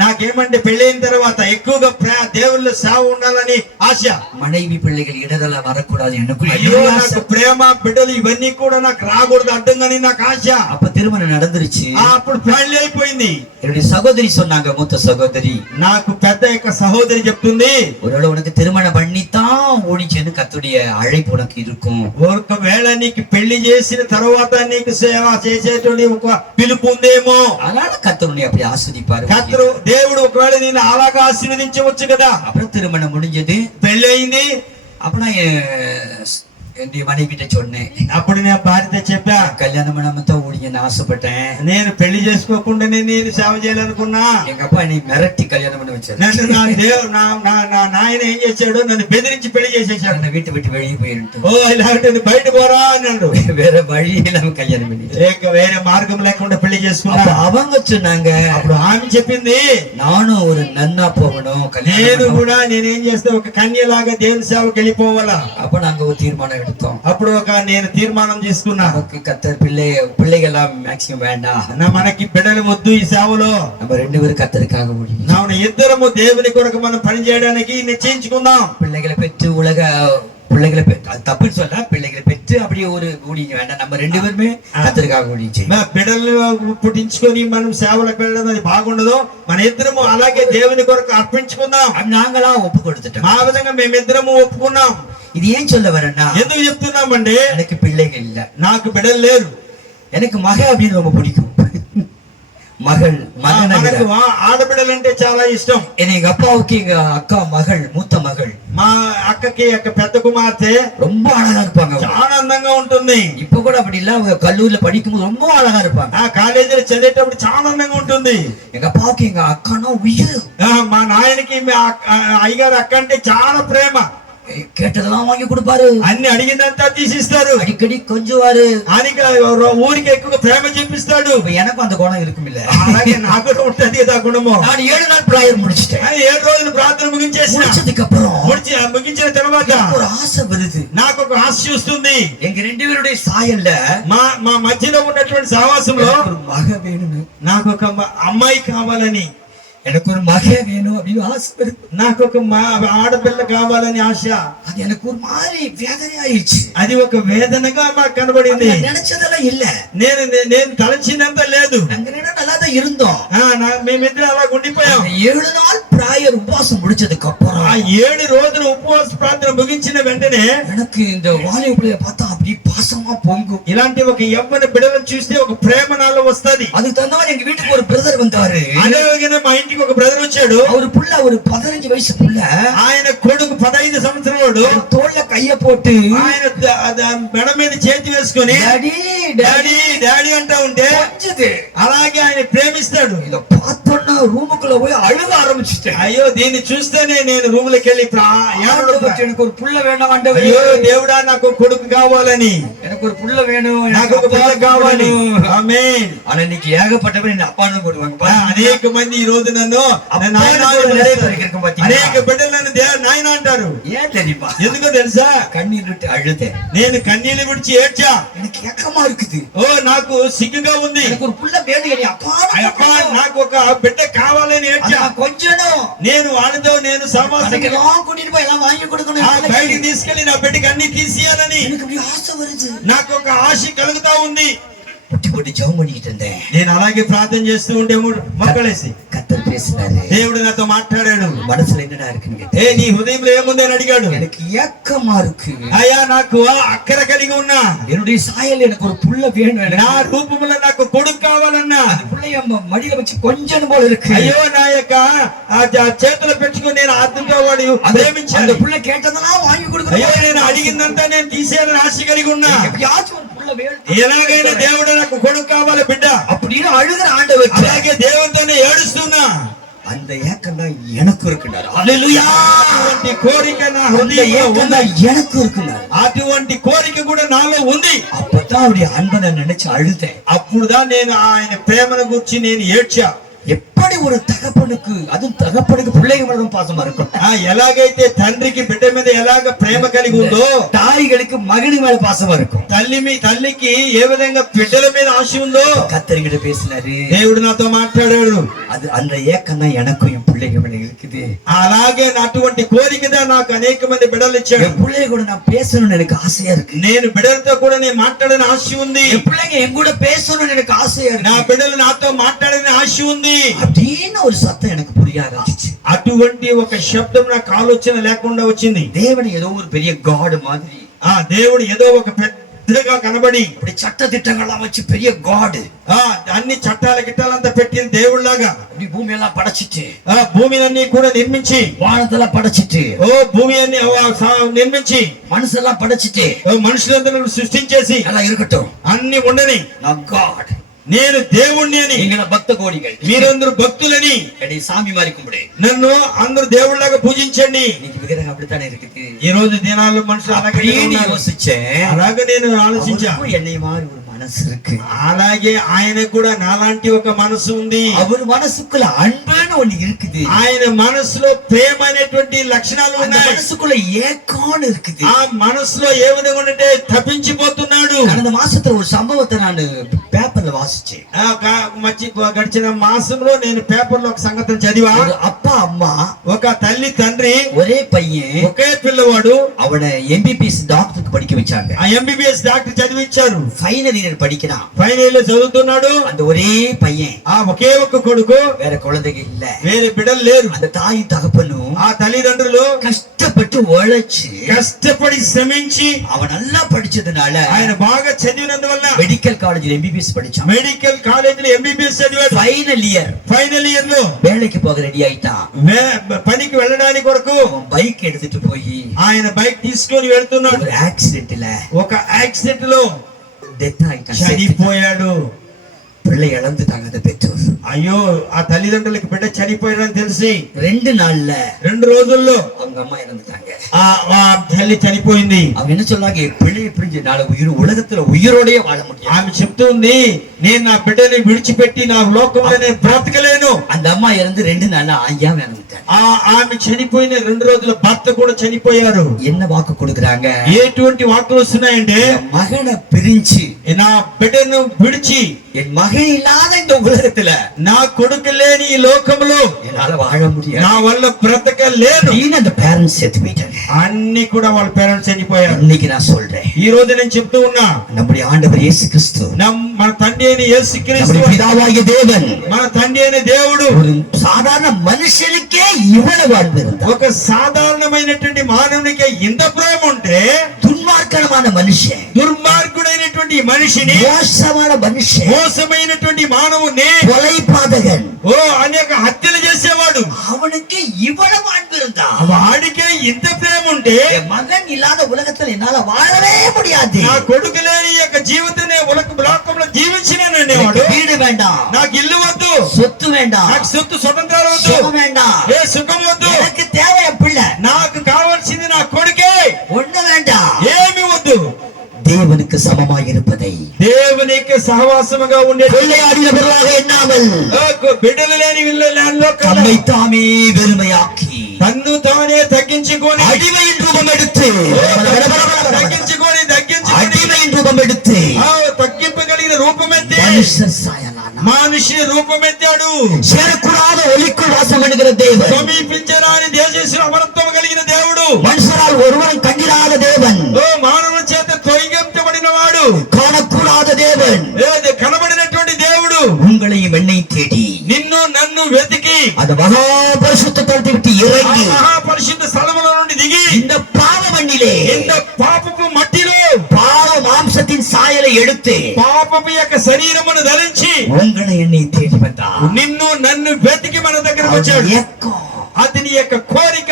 నాకేమంటే పెళ్ళైన తర్వాత ఎక్కువగా దేవుళ్ళ సేవ ఉండాలని ఆశ. மனைவி பிள்ளைகள் இடதல வரக்கூடாது అయ్యో, எனக்கு నాకు ప్రేమ బిడ్డలు ఇవన్నీ కూడా నాకు రాకూడదు అడ్డంగాని నాకు ఆశ. அப்ப திருமணம் நடந்துருச்சு. అప్పుడు పెళ్లి అయిపోయింది. என்னுடைய சகோதரி சொன்னாங்க, மூத்த சகோதரி, నాకు పెద్ద యొక్క సహోదరి చెప్తుంది, ஒருவேளை உனக்கு திருமணம் பண்ணித்தான் ஊழிச்சேன்னு கர்த்தருடைய அழைப்பு உனக்கு இருக்கும். ఒకవేళ నీకు పెళ్లి చేసిన తర్వాత నీకు సేవ చేసేటువంటి ఒక పిలుపు ఉందేమో. அதனால கர்த்தருடைய அப்படி ஆஸ்வதிப்பாரு. దేవుడు ఒకవేళ నేను అలాగా ఆశీర్వదించవచ్చు కదా. அப்புறம் திருமணம் முடிஞ்சது, పెళ్లి అయింది. அப்ப நான் என்னுடைய மனைவிட்ட சொன்னேன், అప్పుడు నేను భార్యతో చెప్పా, கல்யாணம் பண்ணாமத்தான் ஊழியன்னு ஆசைப்பட்டேன். నేను పెళ్లి చేసుకోకుండానే నేను సేవ చేయాలనుకున్నా. எங்க அப்பா என்னை மிரட்டி கல்யாணம் பண்ண வச்சாரு. నన్ను నా నాయన ఏం చేశాడు, నన్ను బెదిరించి పెళ్లి చేసేసాడు. என்னை வீட்டு விட்டு வெளியே போயிட்டு, ఓ ఇలాంటి బయట పోరా అన్నాడు. வேற வழி இல்லாம கல்யாணம் பண்ணி వేరే మార్గం లేకుండా పెళ్లి చేసుకున్నా. அவங்க சொன்னாங்க, అప్పుడు ఆమె చెప్పింది, நானும் ஒரு நன்னா போகணும், నేను கல்யாணம். కూడా నేనేం చేస్తా, ఒక కన్యలాగా దేవుని సేవకి వెళ్ళిపోవాలా. அப்ப நாங்க ஒரு தீர்மானம் எடுத்தோம். అప్పుడు నేను తీర్మానం తీసుకున్నా, நமக்கு கத்தர் பிள்ளைகள் எல்லாம் மேக்சிமம் வேண்டாம், మనకి బిడ్డలు వద్దు ఈ సేవలో. நம்ம 2 பேரும் கத்தருக்காக ஊழியம், ఇద్దరము దేవుని కొరకు మనం పని చేయడానికి నిశ్చయించుకుందాం. பிள்ளைகளை பெற்று பிள்ளைகளை அது தப்புன்னு சொல்ல, பிள்ளைகளை பெற்று அப்படியே ஒரு ஊழியம் வேண்டாம், நம்ம 2 பேருமே கத்தருக்காக ஊழியம் செய்யணும். బిడ్డలను పుట్టించుకొని మనం సేవలకు వెళ్ళడం అది బాగుండదు. మన ఇద్దరము అలాగే దేవుని కొరకు అర్పించుకుందాం. అది నాంగళா ఒప్పు కొడుతుటோம். మా విధంగా మేమిద్దరము ఒప్పుకున్నాం. ఇది ఏం சொல்ல வரேன்னா, ఎందుకు చెప్తున్నామండి, எனக்கு பிள்ளைகள் இல்ல, నాకు బిడ్డలు లేరు. எனக்கு మగ அப்படின்னு ரொம்ப பிடிக்கும். மகள் మనకు ఆడబిడ్డలంటే చాలా ఇష్టం. எங்க அப்பாவுக்கு எங்க அக்கா மகள், மூத்த மகள், మా అక్కకి పెద్ద కుమార్తె ரொம்ப அழகா இருப்பாங்க, చాలా అందంగా ఉంటుంది. இப்ப கூட அப்படி இல்ல, அவங்க கல்லூரியில படிக்கும்போது ரொம்ப அழகா இருப்பாங்க. ఆ కాలేజీలో చదివేటప్పుడు చాలా అందంగా ఉంటుంది. எங்க అப்பாவுக்கு எங்க అక్కனா ఉయ్యరు. మా నాయనకి అయ్యగారు అక్క అంటే చాలా ప్రేమ. கேட்டதெல்லாம் வாங்கி கொடுப்பாரு, అన్ని అడిగిందంతా తీసిస్తారు. அடிக்கடி கொஞ்சுவாரு, ఊరికి ఎక్కువ ప్రేమ చూపిస్తాడు. எனக்கும் அந்த குணம் இருக்கும் இல்ல, అలాగే నాకు కూడా ఉంటది కదా గుణము. நான் 7 நாள் ப்ரேயர் முடிச்சிட்டேன். 7 రోజులు ప్రార్థన முடிச்சதுக்கு అப்புறம் ముగించిన తర్వాత ஒரு ఆశ வருது, నాకు ఒక ఆశ చూస్తుంది. எங்க 2 பேருடைய సాయல்ல మా మధ్యలో ఉన్నటువంటి సహవాసంలో ஒரு மக வேணும்னு, నాకు ఒక అమ్మాయి కావాలని, எனக்கு ஒரு மக வேணும் அப்படின்னு ஆசை வருது, నాకు ఒక ఆడపిల్ల కావాలని ఆశ. அது எனக்கு ஒரு மாதிரி வேதனை ஆயிடுச்சு. అది ఒక వేదనగా మాకు కనబడింది. நினைச்சதெல்லாம் இல்ல, నేను తలచినంత లేదు. நாங்க நல்லா தான் இருந்தோம். మేమిద్దరు అలా ఉండిపోయాం. 7 நாள் ப்ரேயர் உபவாசம் முடிச்சதுக்கு அப்புறம், 7 రోజులు ఉపవాస ప్రార్థన ముగించిన వెంటనే எனக்கு இந்த வாலிப பிள்ளைய பார்த்தா அப்படி பாசமா பொங்கும். ఇలాంటి ఒక యవ్వన బిడ్డలను చూస్తే ఒక ప్రేమ నాలో వస్తది. அதுக்கு தகுந்த மாதிரி எங்க வீட்டுக்கு ஒரு பிரதர் வந்தாரு. అలాగే మా ఇంటికి ఒక బ్రదర్ వచ్చాడు. அவரு புள்ள ஒரு 15 వయసు புள்ள, ఆయన కొడుకు 15 సంవత్సరాలు. తోళ్ళ కయ్య పోட்டு ఆయన మెడ మీద చేతి వేసుకొని డాడీ డాడీ డాడీ అంటా ఉంటే అలాగే ఆయన ప్రేమిస్తాడు. இத பார்த்தோன்னா ரூமுக்குள்ள போய் அழுக ஆரம்பிச்சிட்டேன். అయ్యో దీన్ని చూస్తేనే నేను రూమ్ లోకి వెళ్ళి எனக்கு ஒரு புள்ள வேணும் ஆண்டவரே, అయ్యో దేవుడా నాకు కొడుకు కావాలని, எனக்கு ஒரு புள்ள வேணும், నాకు ఒక పిల్ల కావాలి. ఆమేన్. ஆனா இன்னைக்கு ஏகப்பட்ட பேர் என்ன அப்பான்னு போடுவாங்க. అనేక మంది ఈ రోజు నన్ను అనేక బిడ్డలు నన్ను నాయన అంటారు. ஏன் தெரியுமா? ఎందుకో తెలుసా? కన్నీరు విட்டு అழுదే, నేను కన్నీళ్ళు విడిచి ఏడ్చా. எனக்கு ఏకமா இருக்குது, ఓ నాకు సిగ్గుగా ఉంది, எனக்கு ஒரு புள்ள வேணும், என்னை அப்பா అప్పా నాకు ఒక బిడ్డ కావాలని ఏడ్చా. కొంచెం నేను వాళ్ళతో నేను సమాజం கூட்டிட்டு போய் எல்லாம் வாங்கி கொடுக்கணும், బయటికి తీసుకెళ్లి నా బిడ్డకి అన్ని తీసియాలని எனக்கு அப்படி ஆசை வருது. నాకు ఒక ఆశ కలుగుతా ఉంది. పుట్టి పుట్టి జవం பண்ணிட்டு இருந்தேன். నేను అలాగే ప్రార్థన చేస్తూ ఉంటే మొక్కలేసి கர்த்தர் பேசினாரு, దేవుడు నాతో మాట్లాడాడు. మనసులో என்னடா இருக்குன்னு கேட்டேன். నీ హృదయంలో ఏముంది అని అడిగాడు. எனக்கு ஏக்கமா இருக்கு, అయ్యా నాకు అక్కర కలిగి ఉన్నా, என்னுடைய சாயல் எனக்கு ஒரு புள்ள வேணும், నా రూపంలో నాకు కొడుకు కావాలన్నా, புள்ளைய மடியில வச்சு கொஞ்சம் போல இருக்கு. అయ్యో నా యొక్క చేతులు పెట్టుకుని నేను ఆత్మతో వాడు ప్రేమించాను. அந்த புள்ள கேட்டதெல்லாம் வாங்கி கொடுக்கணும். అయ్యో నేను అడిగిందంతా నేను తీసేయాలని ఆశ కలిగి ఉన్నా. எப்பயாச்சும் ஒரு புள்ள வேணும், ఎలాగైనా దేవుడు నాకు కొడుకు కావాలి బిడ్డ அப்படின்னு அழுகிற ஆண்டவர். అలాగే దేవుడితోనే ఏడుస్తున్నా. அந்த ஏக்கம் தான் எனக்கு இருக்குனாரு. హల్లెలూయా. అటువంటి కోరిక నా హృదయంలో ఉంది, எனக்கு இருக்குனாரு. అటువంటి కోరిక కూడా నాలో ఉంది. அப்பதான் அவருடைய அன்பை நான் நினைச்சு அழுதேன். అప్పుడుதான் నేను ఆయన ప్రేమను గురించి నేను ఏడ్చా. எப்படி ஒரு தகப்பனுக்கு, அதுவும் தகப்பனுக்கு பிள்ளைங்க மேல பாசமா இருக்கும், ఎలాగైతే తండ్రికి బిడ్డ మీద ఎలాగ ప్రేమ కలిగి ఉందో தாய்களுக்கு மகனு மேல பாசமா இருக்கும். తల్లికి ఏ విధంగా బిడ్డల మీద ఆశ ఉందో கர்த்தர்கிட்ட பேசினாரு, దేవుడు నాతో మాట్లాడాడు. அது அந்த ஏக்கம் தான் எனக்கும் என் பிள்ளைங்க மேல இருக்குது. అలాగే అటువంటి కోరికదా నాకు అనేక మంది బిడ్డలు ఇచ్చాడు. என் பிள்ளைங்க கூட நான் பேசணும்னு எனக்கு ஆசையா இருக்கு. నేను బిడ్డలతో కూడా నేను మాట్లాడని ఆశ ఉంది. என் பிள்ளைங்க என் கூட பேசணும்னு எனக்கு ஆசையா నా இருக்கு. బిడ్డలు నాతో మాట్లాడని ఆశ ఉంది. அப்படின்னு ஒரு சத்தம் எனக்கு புரிய ஆரம்பிச்சு. అటువంటి ఒక శబ్దం నాకు ఆలోచన లేకుండా వచ్చింది. தேவன் ஏதோ ஒரு பெரிய காட் மாதிரி, దేవుడు ఏదో ఒక పెద్దగా కనబడి அப்படி சட்ட திட்டங்கள்லாம் வச்சு பெரிய காட், అన్ని చట్టాల గిట్టాలంతా పెట్టిన దేవుళ్లాగా அப்படி பூமி எல்லாம் படைச்சிட்டு, భూమిని కూడా నిర్మించి, வானத்தெல்லாம் படைச்சிட்டு, భూమి అన్ని నిర్మించి, மனுஷெல்லாம் படைச்சிட்டு, మనుషులందరూ సృష్టించేసి எல்லாம் இருக்கட்டும், అన్ని ఉండని நான் காட், నేను దేవుణ్ణి అని, நீங்க பக்த கோடிகள், మీరందరూ భక్తులని என்னை சாமி மாதிரி கும்பிடு, నన్ను అందరూ దేవుళ్లాగా పూజించండి. இன்னைக்கு விக்கிரகம் அப்படித்தானே இருக்குது. ఈ రోజు దినాల్లో మనుషులు అలాగే அப்படின்னு ఉన్నారు. யோசிச்சேன். అలాగే నేను ఆలోచించా, அவருக்கும் என்னை மாதிரி ஒரு மனசு இருக்கு. అలాగే ఆయనకు కూడా నాలాంటి ఒక మనసు ఉంది. அவர் மனசுக்குள்ள அன்புன்னு ஒண்ணு இருக்குது. ఆయన మనసులో ప్రేమ అనేటువంటి లక్షణాలు அந்த ఉన్నాయి. மனசுக்குள்ள ஏக்கம்னு இருக்குது. ఆ మనసులో ఏ విధంగా ఉంటే తప్పించిపోతున్నాడు. கடந்த மாசத்துல ஒரு சம்பவத்தை நான் பேப்பர்ல பேப்பர்ல வாசிச்சேன். గడిచిన మాసంలో నేను పేపర్లో ఒక సంగతిని చదివా. ஒரு அப்பா అమ్మ, ఒక తల్లి తండ్రి, ஒரே பையன், ఒకే పిల్లవాడు, அவனை MBBS டாக்டருக்கு படிக்க வச்சாங்க. ఆ ఎంబీబీఎస్ డాక్టర్ చదివించారు. ஃபைனல் இயர் படிக்கிறான். ఫైనల్ లో చదువుతున్నాడు. அந்த ஒரே பையன், ఆ ఒకే ఒక్క కొడుకు, வேற குழந்தைங்க இல்ல, వేరే బిడ్డలు లేరు. அந்த தாய் தகப்பனும் ఆ తల్లిదండ్రులు కష్టపட்டு உழைச்சு కష్టపడి శ్రమించి அவன் நல்லா படிச்சதுனால ఆయన బాగా చదివినందువల్ల மெடிக்கல் காலேஜ்ல MBBS படிச்சான். మెడికల్ కాలేజీలో ఎంబీబీఎస్ చదివాడు. ஃபைனல் ఇయర్ లో வேலைக்கு போக ரெடி ஆயிட்டான். పనికి వెళ్ళడానికి కొరకు அவன் பைக் எடுத்துட்டு போய் ఆయన బైక్ తీసుకొని వెళ్తున్నాడు. ஒரு ஆக்சிடென்ட்ல ఒక యాక్సిడెంట్ లో டெத் ஆயிட்டான். చనిపోయాడు. பிள்ளை இழந்துட்டாங்க அந்த பெற்றோர். అయ్యో, ఆ తల్లిదండ్రులకి బిడ్డ చనిపోయాడని తెలిసి 2 நாள்ல 2 రోజుల్లో அவங்க అమ్மா இறந்துட்டாங்க. ఆ తల్లి చనిపోయింది. அவங்க என்ன சொன்னாங்க, பிள்ளை எப்படி நாளை உலகத்துல உயிரோடயே வாழ முடியும். ఆమె చెప్తుంది, నేను నా బిడ్డని విడిచిపెట్టి నా లోకంలో నేను బ్రతకలేను. அந்த అమ్మ இறந்து 2 நாள்ல ஐயா இறந்துட்டாங்க. ఆమె చనిపోయిన 2 రోజుల భర్త కూడా చనిపోయారు. என்ன వాక్కు கொடுக்குறாங்க? ఎటువంటి వాక్కులు వస్తున్నాయంటే, மகனை பிரிஞ்சு నా బిడ్డను విడిచి என் மகன் இல்லாத இந்த உலகத்துல నా కొడుకు లేని ఈ లోకంలో என்னால வாழ முடியாது, నా వల్ల బ్రతకలేను. அந்த பேரண்ட்ஸ் செத்து போயிட்டாங்க. అన్ని కూడా వాళ్ళ పేరెంట్స్ చనిపోయారు. இன்னைக்கு நான் சொல்றேன், ఈ రోజు నేను చెప్తూ ఉన్నా, நம்முடைய ఆండவர் యేసు క్రీస్తు, మన తండ్రి అయిన యేసుక్రీస్తు, நம்முடைய பிதாவாகிய தேவன், మన తండ్రి అయిన దేవుడు ஒரு సాధారణ మనుషులకే ఇవ్వడము అன்பు இருந்தார். ఒక సాధారణమైనటువంటి మానవునికి ఇంత ప్రేమ ఉంటే, దుర్మార్గమైన మనిషి, దుర్మార్గుడైనటువంటి మనిషిని, మోసమైన మనిషి, మోసమైనటువంటి మానవుని, కొలైపాదగన్, అనేక హత్యలు చేసేవాడు, அவனுக்கு இவ்வளவு அன்பு இருந்தா, వాడికే ఇంత ప్రేమ ఉంటే, மகன் இல்லாத உலகத்துல என்னால வாழவே முடியாது, నా కొడుకు లేని యొక్క జీవితాన్ని లోకంలో జీవించినాననేవాడు. வீடு வேண்டாம், నాకు ఇల్లు వద్దు, சொத்து வேண்டாம், నాకు సొత్తు స్వతంత్రాలు వద్దు, சுகம் வேண்டாம், సుఖం వద్దు, எனக்கு தேவை என் பிள்ளை, నాకు కావాల్సింది నా కొడుకే, ஒண்ணு வேண்டாம், ఏమి వద్దు. தேவனுக்கு சமமாய் இருப்பதை, దేవునికి సహవాసముగా ఉండే பிள்ளையாடின பொருளாக எண்ணாமல், బిడ్డలు లేని தம்மை தாமே வெறுமையாக்கி, తన్ను తానే తగ్గించుకొని, அடிமையின் ரூபம் எடுத்து, తగ్గించుకొని அடிமையின் ரூபம் எடுத்து, తగ్గింపగలిగిన రూపమెత్తి மனுஷர் சாயலான, మనిషి రూపమెత్తాడు. சேரக்கூடாத ஒளிக்குள் வாசம் பண்ணுகிற தேவன், సమీపించరాని దేశేశ్వర అమరత్వం కలిగిన దేవుడు, மனுஷரால் ஒருவன் கண்டிராத தேவன், మానవుల చేత తొలగించబడిన వాడు, காணக்கூடாத தேவன், కనబడినటువంటి దేవుడు உங்களையும் என்னை தேடி నిన్ను నన్ను వెతికి அந்த மகா பரிசுத்த தளத்தை விட்டு இறங்கி మహాపరిశుద్ధ స్థలములో నుండి దిగి இந்த பாவ மண்ணிலே, இந்த పాపపు మట్టిలో பாவ மாம்சத்தின் சாயலை எடுத்து పాపపు యొక్క శరీరమును ధరించి உங்களை என்னை தேடி வந்தார். నిన్ను నన్ను వెతికి మన దగ్గరకు వచ్చాడు. అతని యొక్క కోరిక,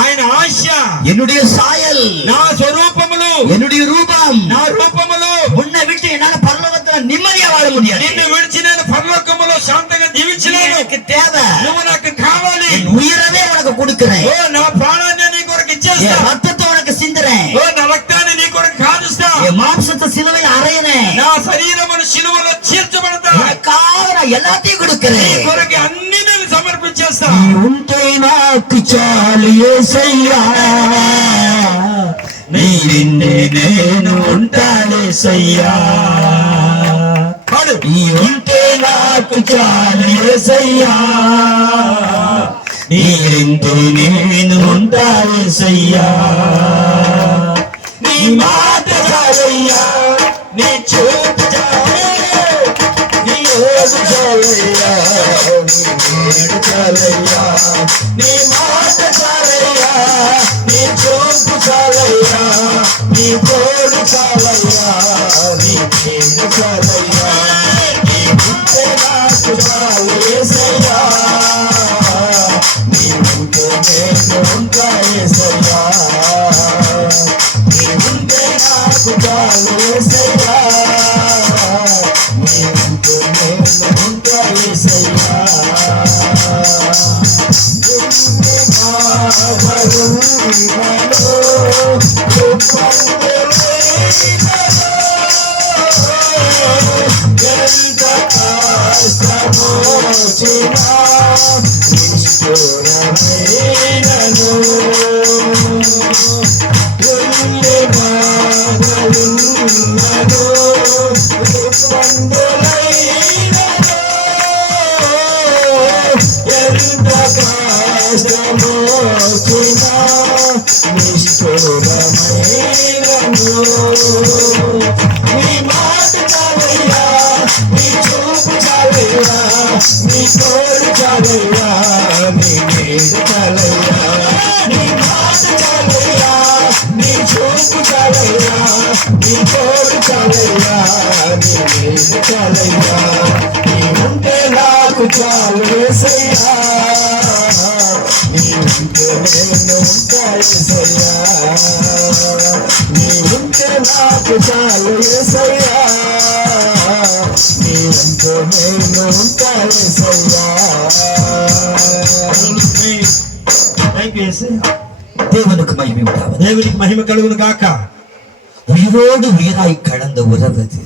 ఆయన ఆశ, என்னுடைய சாயல், నా స్వరూపములు, என்னுடைய ரூபம், నా రూపములు, உன்னை விட்டு என்னால பரலோகத்துல நிம்மதியா வாழ முடியாது, నిన్ను విడిచి నేను పరలోకములో శాంతంగా జీవించలేను, எனக்கு தேவை, నువ్వు నాకు కావాలి, என் உயிரவே உனக்கு கொடுக்கிறேன், నా ప్రాణాన్ని నీ కొరకు ఇచ్చేస్తా, என் ரத்தத்தை உனக்கு சிந்துறேன், నా రక్తాన్ని నీ కొరకు కాదుస్తా, என் மாம்சத்தை சிலுவையில் அறையிறேன், నా శరీరమును శిలువలో చీల్చబడతా, உனக்காக நான் எல்லாத்தையும் నీ கொடுக்கிறேன், కొరకు అన్ని నేను సమర్పించేస్తా. நீ ఉంటే నాకు చాలు యేసయ్యా, నీ నిన్నే నేను ఉంటానేసయ్యా, నీ ఉంటే నాకు చాలు యేసయ్యా, నీ నిన్నే నేను ఉంటానేసయ్యా, నీ మాట చాలయ్యా, నీ చూపు చాలే, నీ ఓసు చాలయ్యా, నీ చాలయ్యా, నీ మాట చాలయ్యా, నీ చూపు చాలయ్యా, నీ తోడు చాలయ్యా, నీ పేరు చాలయ్యా, నీ ఉంటే నాకు చాలు యేసయ్యా, నీ ఉంటే నేను ఉంటా యేసయ్యా, నీ ఉంటే నాకు చాలు యేసయ్యా, నీ ఉంటే నేను ఉంటా యేసయ్యా, Thank you. నిష్ఠూరమైనను నీ మాట చాలయ్యా నీ చూపు చాలయ్యా నీ తోడు చాలయ్యా నీ నీడు చాలయ్యా నీ మాట చాలయ్యా నీ చూపు చాలయ్యా నీ తోడు చాలయ్యా నీ నీడు చాలయ్యా నీ ఉంటే నాకు చాలు యేసయ్యా నీ ఉంటే నేను ఉంటా యేసయ్యా నీ ఉంటే నాకు చాలు యేసయ్యా నీ ఉంటే నేను ఉంటా యేసయ్యా. థ్యాంక్ యూ యేసయ్యా. தேவனுக்கு மகிமை உண்டாவது. దేవునికి మహిమ కలుగును గాక. உயிரோடு உயிராய் கடந்த உறவது,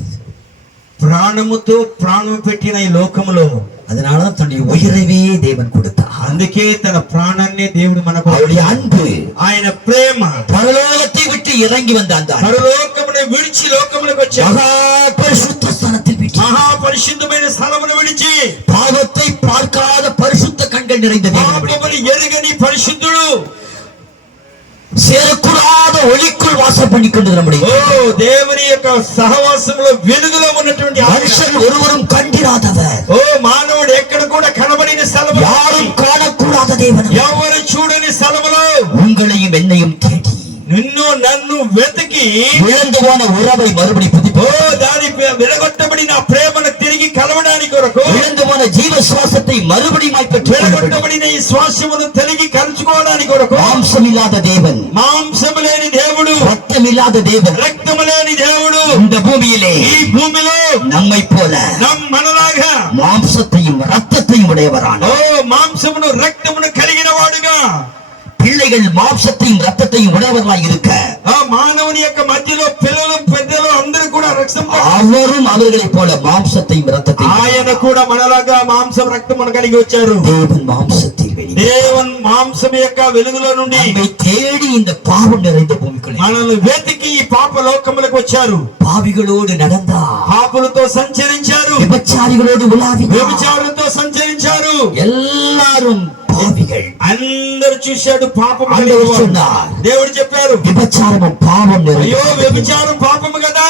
ప్రాణముతో ప్రాణం పెట్టిన ఈ లోకములో அதனால தன்னுடைய உயிரவே தேவன் கொடுத்தார். అందుకే తన ప్రాణాన్ని దేవుడు మనకు அவருடைய அன்பு ఆయన ప్రేమ பரலோகத்தை விட்டு இறங்கி வந்த அந்த அன்பு పరలోకమును విడిచి లోకములకు వచ్చాడు. மகா பரிசுத்த ஸ்தலத்தில் விட்டு మహాపరిశుద్ధమైన స్థలమును విడిచి பாவத்தை பார்க்காத பரிசுத்த கண்கள் நிறைந்த தேவனை விட்டு పాపమును ఎరుగని పరిశుద్ధుడు சேரக்கூடாத ஒளிக்குள் வாசம் பண்ணி கொண்டு நம்முடைய దేవుని యొక్క సహవాసంలో వెలుగులో ఉన్నటువంటి மனுஷன் ஒருவரும் கண்டிராதவர், మానవుడు ఎక్కడ కూడా కనబడిన స్థలం யாரும் காணக்கூடாத தேவன் ఎవరు చూడని స్థలములో உங்களையும் என்னையும் தேடி నిన్ను నన్ను వెతికి இழந்து போன உறவை மறுபடி புதுப்போ దాని విడగొట్టబడిన ప్రేమను తిరిగి కలవడానికి కొరకు இழந்து போன ஜீவ சுவாசத்தை மறுபடியும் பெற்று విడగొట్టబడిన ఈ శ్వాసమును తిరిగి కలుసుకోవడానికి కొరకు மாம்சம் இல்லாத தேவன், మాంసము లేని దేవుడు, ரத்தம் இல்லாத தேவன் రక్తము లేని దేవుడు இந்த பூமியிலே ఈ భూమిలో நம்மை போல మనలాగా மாம்சத்தையும் ரத்தத்தையும் உடையவரான మాంసమును రక్తమును కలిగిన వాడుగా பிள்ளைகள் மாம்சத்தையும் ரத்தத்தையும் உடையவர்களாய் இருக்க మానవుని యొక్క మధ్యలో పిల్లలు పెద్దలు అందరూ కూడా రక్తం அவரும் அவர்களைப் போல மாம்சத்தையும் ரத்தத்தையும் ఆయన కూడా మనలాగా మాంసం రక్తమును కలిగి వచ్చారు. தேவன் மாம்சத்தில் దేవుని మాంసం యొక్క వెలుగులో నుండి நம்மை தேடி இந்த பாவம் நிறைந்த பூமிக்குள்ளே మనల్ని వెతికి ఈ పాప లోకములకు వచ్చారు. பாவிகளோடு நடந்தார், పాపులతో సంచరించారు, விபச்சாரிகளோடு உலாவினார், వ్యభిచారులతో సంచరించారు. எல்லாரும் பாவிகள். అందరూ చూశాడు పాపం. ఆండவர் சொன்னார், దేవుడు చెప్పారు விபச்சாரமும் பாவம் అయ్యో நிறைந்தது. వ్యభిచారం పాపము కదా.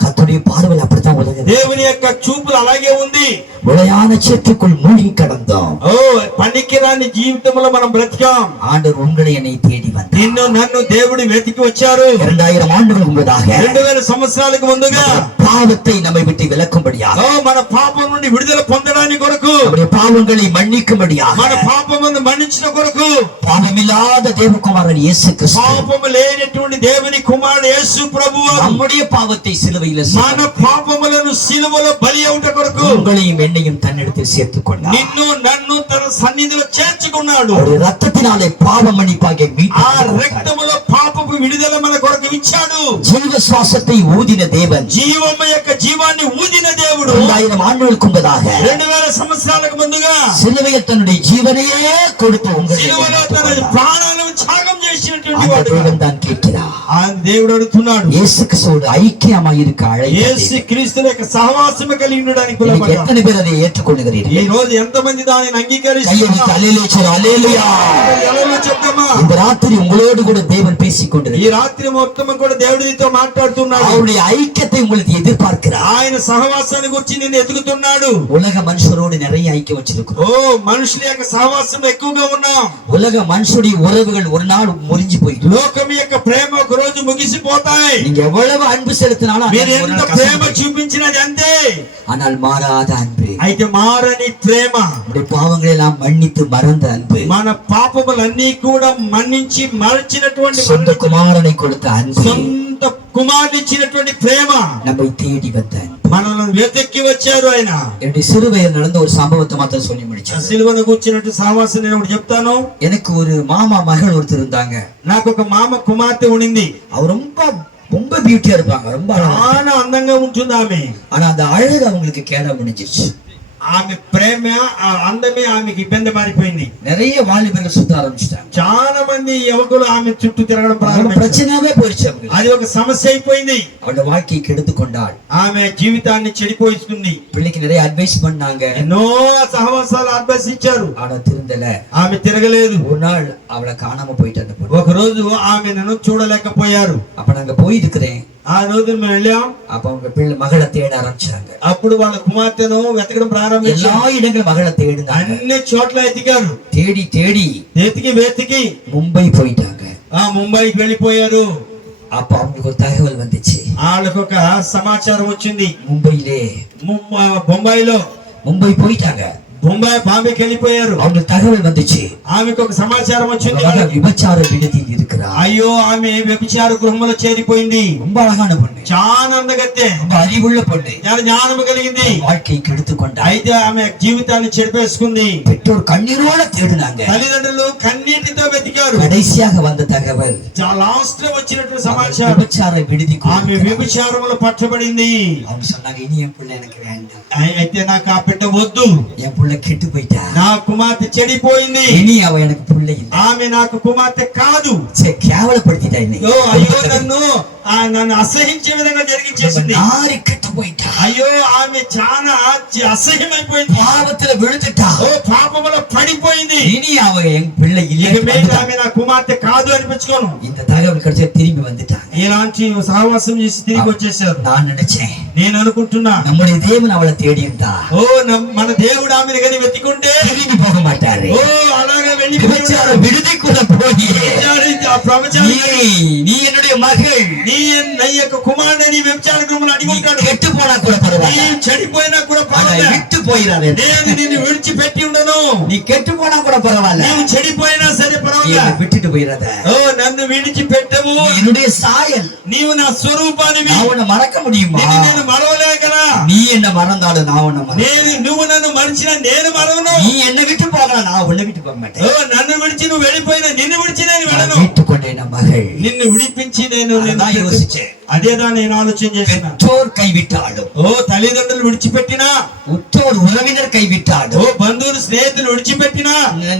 கர்த்தருடைய பார்வையில் அப்படித்தான் உலகம். దేవుని యొక్క చూపులు అలాగే ఉంది. உளையான சேற்றுக்குள் மூழ்கி கடந்தோம். పనికిరాని జీవితంలో మనం బ్రతికాం. ஆண்டவர் உங்களை என்னை தேடி வந்தார். నిన్ను నన్ను దేవుడు వెతికి వచ్చారు. 2000 ஆண்டுகள் முன்பதாக 2000 సంవత్సరాలకు ముందుగా பாவத்தை நம்மை விட்டு விலக்கும்படியாக, మన పాపం నుండి విడుదల పొందడానికి కొరకు, நம்முடைய பாவங்களை மன்னிக்கும்படியாக, మన పాపమును మన్నించిన కొరకు பாவமில்லாத தேவகுமாரன் இயேசு கிறிஸ்து పాపము లేనటువంటి దేవుని కుమారుడు యేసు ప్రభువు நம்முடைய பாவத்தை சிலுவையில் మన పాపములను సిలువలో బలి అవుట కొరకు உங்களையும் என்னையும் தன்னிடத்தில் சேர்த்துக் கொண்டார். నిన్ను నన్ను తన సన్నిధిలో చేర్చుకున్నాడు. அவருடைய ரத்தத்தினாலே பாவ மன்னிப்பாகிய ఆ రక్తములో పాపపు విడుదల మన కొరకు ఇచ్చాడు. ஜீவ சுவாசத்தை ஊதின தேவன் జీవము యొక్క జీవాన్ని ఊదిన దేవుడు 2000 ஆண்டுகளுக்கு முன்பதாக 2000 సంవత్సరాలకు ముందుగా சிலுவையில் தன்னுடைய ஜீவனையே கொடுத்து సిలువలో తన உங்களை ప్రాణాలను త్యాగం చేసినటువంటి அந்த వాడు தேவன் தான் கேட்கிறார். ఆ దేవుడు అడుగుతున్నాడు. இயேசு கிறிஸ்துவோடு ஐக்கியமாய் இருக்க యేసు క్రీస్తు యొక్క సహవాసము కలిగి ఉండడానికి இன்னைக்கு எத்தனை பேர் அதை ஏற்றுக்கொள்ளுகிறீர்கள்? ఈ రోజు ఎంతమంది దానిని கையை అంగీకరిస్తున్నారు? வைத்து அல்லேலூயா சொல்லு, அல்லேலூயா. ఎలా చెప్తామా? இந்த ராத்திரி உங்களோடு கூட தேவன் பேசிக் ఈ கொண்டிருக்கிறார். రాత్రి మొత్తం కూడా దేవుడితో మాట్లాడుతున్నాడు. அவருடைய ஐக்கியத்தை உங்களுக்கு எதிர்பார்க்கிறார். ఆయన సహవాసాన్ని గురించి నేను ఎదుగుతున్నాడు. உலக மனுஷரோடு நிறைய ஐக்கியம் வச்சிருக்கிறோம். మనుషుల యొక్క సహవాసం ఎక్కువగా ఉన్నాం. உலக மனுஷருடைய உறவுகள் ஒரு நாள் முறிஞ்சு போயிடும். లోకం యొక్క ప్రేమ ఒక రోజు ముగిసిపోతాయి. நீங்க எவ்வளவு அன்பு செலுத்தினாலும் మీరు அது ஒரு ఎంత நாள் ప్రేమ கசந்து போயிடும். చూపించినది అంతే. ஆனால் மாறாத அன்பு, అయితే మారని ప్రేమ, நம்முடைய பாவங்களை எல்லாம் மன்னித்து மறந்த அன்பு, మన పాపములన్నీ కూడా మన్నించి మరచినటువంటి சொந்த குமாரனை கொடுத்த அன்பு, సొంత కుమారుని ఇచ్చినటువంటి ప్రేమ நம்மை தேடி வந்த அன்பு. మనల్ని వెతికి వచ్చారు ఆయన. என்னுடைய சிறுவயதில் நடந்த ஒரு சம்பவத்தை மாத்திரம் சொல்லி முடிச்சேன். సిలువను కూర్చున్నట్టు సహవాసం నేను ఒకటి చెప్తాను. எனக்கு ஒரு மாமா மகள் ஒருத்தர் இருந்தாங்க. నాకు ఒక మామ కుమార్తె ఉండింది. அவர் ரொம்ப ரொம்ப பியூட்டியா இருப்பாங்க, ரொம்ப அழகா. చాలా అందంగా ఉంటుంది ఆమె. ஆனா அந்த அழகு அவங்களுக்கு கேட முடிஞ்சிருச்சு. ఆమె ప్రేమ ఆ అందమే ఆమెకి ఇబ్బంది మారిపోయింది. நிறைய வாலிபர்கள் சுத்த ஆரம்பிச்சிட்டாங்க. చాలా మంది యువకులు ఆమె చుట్టూ తిరగడం ప్రారంభించారు. பிரச்சனையாவே போயிடுச்சு அவங்களுக்கு. అది ఒక సమస్య అయిపోయింది. அவளோட வாழ்க்கையை கெடுத்து கொண்டாள். ఆమె జీవితాన్ని చెడిపోయిస్తుంది. பிள்ளைக்கு நிறைய அட்வைஸ் பண்ணாங்க. ఎన్నో సహవాసాలు అభ్యసించారు. ஆனா திருந்தல. ఆమె తిరగలేదు. ஒரு நாள் அவளை காணாம போயிட்டு அந்த பொண்ணு. ఒక రోజు ఆమెను చూడలేకపోయారు. அப்ப நாங்க போயிருக்கிறேன். ఆ రోజు మేము వెళ్ళాం. அப்ப அவங்க பிள்ளை மகளை தேட ஆரம்பிச்சாங்க. అప్పుడు వాళ్ళ కుమార్తెను వెతకడం ప్రారంభించారు. எல்லா இடங்களும் மகளை தேடினாங்க. అన్ని చోట్ల ఎతికారు. தேடி தேடி వెతికి மும்பை போயிட்டாங்க. ముంబైకి వెళ్ళిపోయారు. அப்ப அவங்களுக்கு ஒரு தகவல் வந்துச்சு. వాళ్ళకు ఒక సమాచారం వచ్చింది. மும்பையிலே బొంబాయిలో மும்பை போயிட்டாங்க. బాంబేకి వెళ్ళిపోయారు. அவங்களுக்கு தகவல் வந்துச்சு. ఆమెకు ఒక సమాచారం వచ్చింది. மகள் விபச்சார விடுதியில் இருக்கிறார். అయ్యో ఆమె వ్యభిచార గృహంలో చేరిపోయింది. ரொம்ப అழகான பொண்ணு. చాలా అందగత్తె. ரொம்ப அறிவுள்ள பொண்ணு. చాలా జ్ఞానం కలిగింది. வாழ்க்கையை கெடுத்து கொண்டாள். అయితే ఆమె జీవితాన్ని చెడిపేసుకుంది. பெற்றோர் கண்ணீரோட தேடினாங்க. తల్లిదండ్రులు కన్నీటితో వెతికారు. கடைசியாக வந்த தகவல் లాస్ట్ లో వచ్చినటువంటి సమాచారం விபச்சார விடுதி. ఆమె వ్యభిచారంలో పట్టబడింది. அவங்க சொன்னாங்க, இனி என் பிள்ளை எனக்கு வேண்டாம். అయితే నాకు ఆ బిడ్డ వద్దు. என் பிள்ளை கெட்டு போயிட்டா. నా కుమార్తె చెడిపోయింది. இனி அவ எனக்கு பிள்ளை இல்லை. ఆమె నాకు కుమార్తె కాదు. கேவலப்படுத்திட்டா. అయ్యో నన్ను అసహించే విధంగా జరిగించేసింది. நாரி கெட்டு போயிட்டா. అయ్యో ఆమె చాలా అసహ్యమైపోయింది. பாவத்துல விழுந்துட்டா. ఓ పాపములో పడిపోయింది. இனி அவ என் பிள்ளை இல்லை. ఇక మీద ఆమె నా కుమార్తె కాదు అనిపించుకోను. இந்த தகவல் கிடைச்ச திரும்பி வந்துட்டாங்க. ఇలాంటి సహవాసం చేసి తిరిగి వచ్చేసారు. நான் நினைச்சேன், నేను అనుకుంటున్నా நம்முடைய தேவன் அவளை தேடி இருந்தா ఓ మన దేవుడు ఆమెను కానీ వెతుకుంటే திரும்பி போக மாட்டாரு. ఓ అలాగే விபச்சார விடுதிக்குள்ள போய் நீ என்னுடைய மகள், నీ యొక్క కుమారుడు నీ వ్యభిచార గృహంలో అడిగుంటాడు. கெட்டு போனா கூட பரவாயில்ல, నీ చెడిపోయినా కూడా அதை పర్వాలేదు. விட்டு போயிடாதே. నేను నిన్ను విడిచిపెట్టి ఉండను. நீ கெட்டு போனா கூட பரவாயில்ல, నీవు చెడిపోయినా సరే என்னை పర్వాలేదు. விட்டுட்டு போயிடாத. ఓ నన్ను విడిచిపెట్టవు. நீ என்னுடைய சாயல், నీవు నా స్వరూపానివి. நான் உன்னை మறக்க முடியுமா? నిన్ను నేను మరవలేకనా? நீ என்ன மறந்தாலும் நான் உன்னை மறக்க. నువ్వు నన్ను మరిచినా నేను మరవను. நீ என்னை விட்டு போகலாம், நான் உன்னை விட்டு போக மாட்டேன். ఓ నన్ను విడిచి నువ్వు వెళ్ళిపోయినా నిన్ను విడిచి నేను వెళ్ళను. விட்டுக்கொண்டே என் மகள், నిన్ను విడిపించి నేను அதான் யோசிச்சேன். అదేదా నేను ఆలోచన చేసిన. பெற்றோர் கைவிட்டாலும், ఓ తల్లిదండ్రులు విడిచిపెట్టినా, உற்றோர் உறவினர் ఓ கைவிட்டாலும், బంధువులు స్నేహితులు విడిచిపెట్టినా,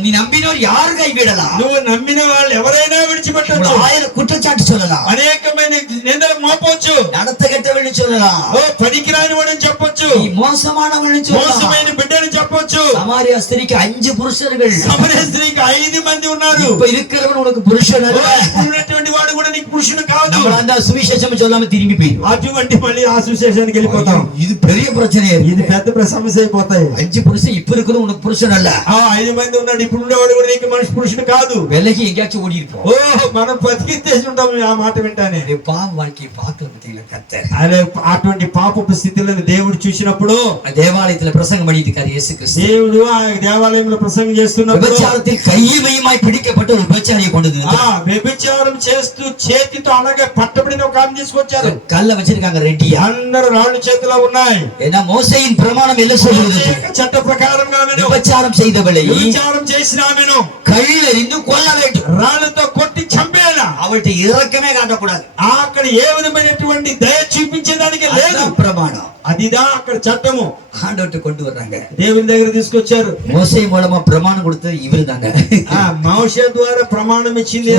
நீ நம்பினோர் யார் கைவிடலாம். నువ్వు నమ్మిన వాళ్ళు ఎవరైనా విడిచిపెట్టొచ్చు. ஆயிரம் குற்றச்சாட்டு சொல்லலாம், అనేకమైన నిందలు మోపొచ్చు. நடத்த கெட்டவன்னு சொல்லலாம், ఓ పనికిరాని వాడని చెప్పొచ్చు. நீ మోసమానవன்னு சொல்லலாம். మోసమైన బిడ్డని చెప్పొచ్చు. சமாரியா ஸ்திரீக்கு 5 புருஷர்கள். సమరయ స్త్రీకి 5 మంది ఉన్నారు. இப்ப இருக்கிறவன் உனக்கு புருஷன் ఓ, அல்ல. ఇప్పుడు ఉన్నటువంటి వాడు కూడా నీకు పురుషుడు కాదు. நம்ம அந்த சுவிசேஷம் சொல்லாம திரும்பி போயிடும். అటువంటి మళ్ళీ ఆ సుశేషానికి వెళ్ళిపోతాం. இது பெரிய பிரச்சனை. ఇది పెద్ద సమస్య అయిపోతాయి. 5 புருஷன் இப்ப இருக்கிற உனக்கு புருஷன் அல்ல. ఆ 5 మంది ఉన్నాడు. ఇప్పుడు ఉండేవాడు కూడా నీకు మనిషి పురుషుడు కాదు. விலகி எங்கேயாச்சும் ஓடி இருப்போம். ఓ మనం బతికితేసి ఉంటాం ఆ మాట వింటానే. பாவ வாழ்க்கையை பார்க்கல பத்தியில கர்த்தர். అదే అటువంటి పాపపు స్థితిలను దేవుడు చూసినప్పుడు தேவாலயத்துல பிரசங்கம் பண்ணிட்டு இருக்காரு இயேசு கிறிஸ்து. దేవుడు ఆ దేవాలయంలో ప్రసంగం చేస్తున్నప్పుడు விபச்சாரத்தில் கையுமையுமாய் பிடிக்கப்பட்ட ஒரு விபச்சாரியை கொண்டு வந்து వ్యభిచారం చేస్తూ చేతితో అలాగే పట్టబడిన ఒక ఆమె తీసుకొచ్చారు. கல்ல வச்சிருக்காங்க ரெடியா. అందరూ రాళ్ళు చేతిలో ఉన్నాయి. ஏன்னா மோசேயின் பிரமாணம் என்ன சொல்லுது? చట్ట ప్రకారంగా ఆమెను விபச்சாரம் செய்தவளை వ్యభిచారం చేసిన ఆమెను கல்லெறிந்து கொல்ல வேண்டும். రాళ్ళతో కొట్టి చంపేయాలా. அவள்கிட்ட இரக்கமே காட்டக்கூடாது. అక్కడ ఏ విధమైనటువంటి దయ చూపించేదానికి లేదు. அதுதான் பிரமாணம். అదిదా అక్కడ చట్టము. ஆண்டவர்ட்ட கொண்டு வர்றாங்க. దేవుని దగ్గర తీసుకొచ్చారు. மோசே மூலமா பிரமாணம் கொடுத்தது இவரு தாங்க. మోషే ద్వారా ప్రమాణం ఇచ్చింది.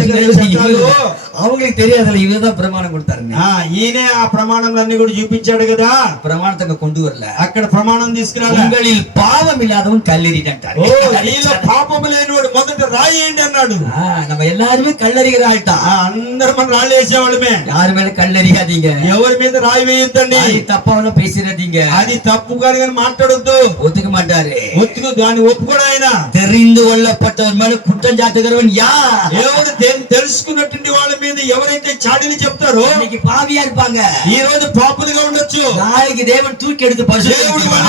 அவங்களுக்கு தெரியாதுல இவர்தான் பிரமாணம் கொடுத்தாருங்க. ఈయనే ఆ ప్రమాణాలన్నీ కూడా చూపించాడు కదా. பிரமாணத்தை கொண்டு வரல, అక్కడ ప్రమాణం తీసుకురాలి. உங்களில் பாவம் இல்லாதவன் கல்லெறிட்டார். ఓ నీలో పాపము లేనివాడు మొదట రాయేయండి అన్నాడు. நம்ம எல்லாருமே கல்லறிகிற ஆள்தான். అందరూ మనం రాళ్ళు వేసేవాళ్ళమే. யாரு மேல கல்லறியாதீங்க, ఎవరి మీద రాయి వేయొద్దండి. தப்பாவெல்லாம் பேசிடாதீங்க. అది తప్పు కానీ మాట్లాడొద్దు. ஒத்துக்க மாட்டாரு. ఒత్తుకు దాన్ని ఒప్పుకోడు ఆయన. தெரிந்து கொள்ளப்பட்டவர் மேல குற்றம் சாட்டுகிறவன் யார்? ఎవరు తెలుసుకున్నటువంటి వాళ్ళ మీద ఎవరైతే చాడీలు చెప్తారో இன்னைக்கு பாவியா இருப்பாங்க, ఈ రోజు పాపులుగా ఉండొచ్చు. நாளைக்கு தேவன் தூக்கி எடுத்து దేవుడు பரிசுத்தப்படுத்துவார்.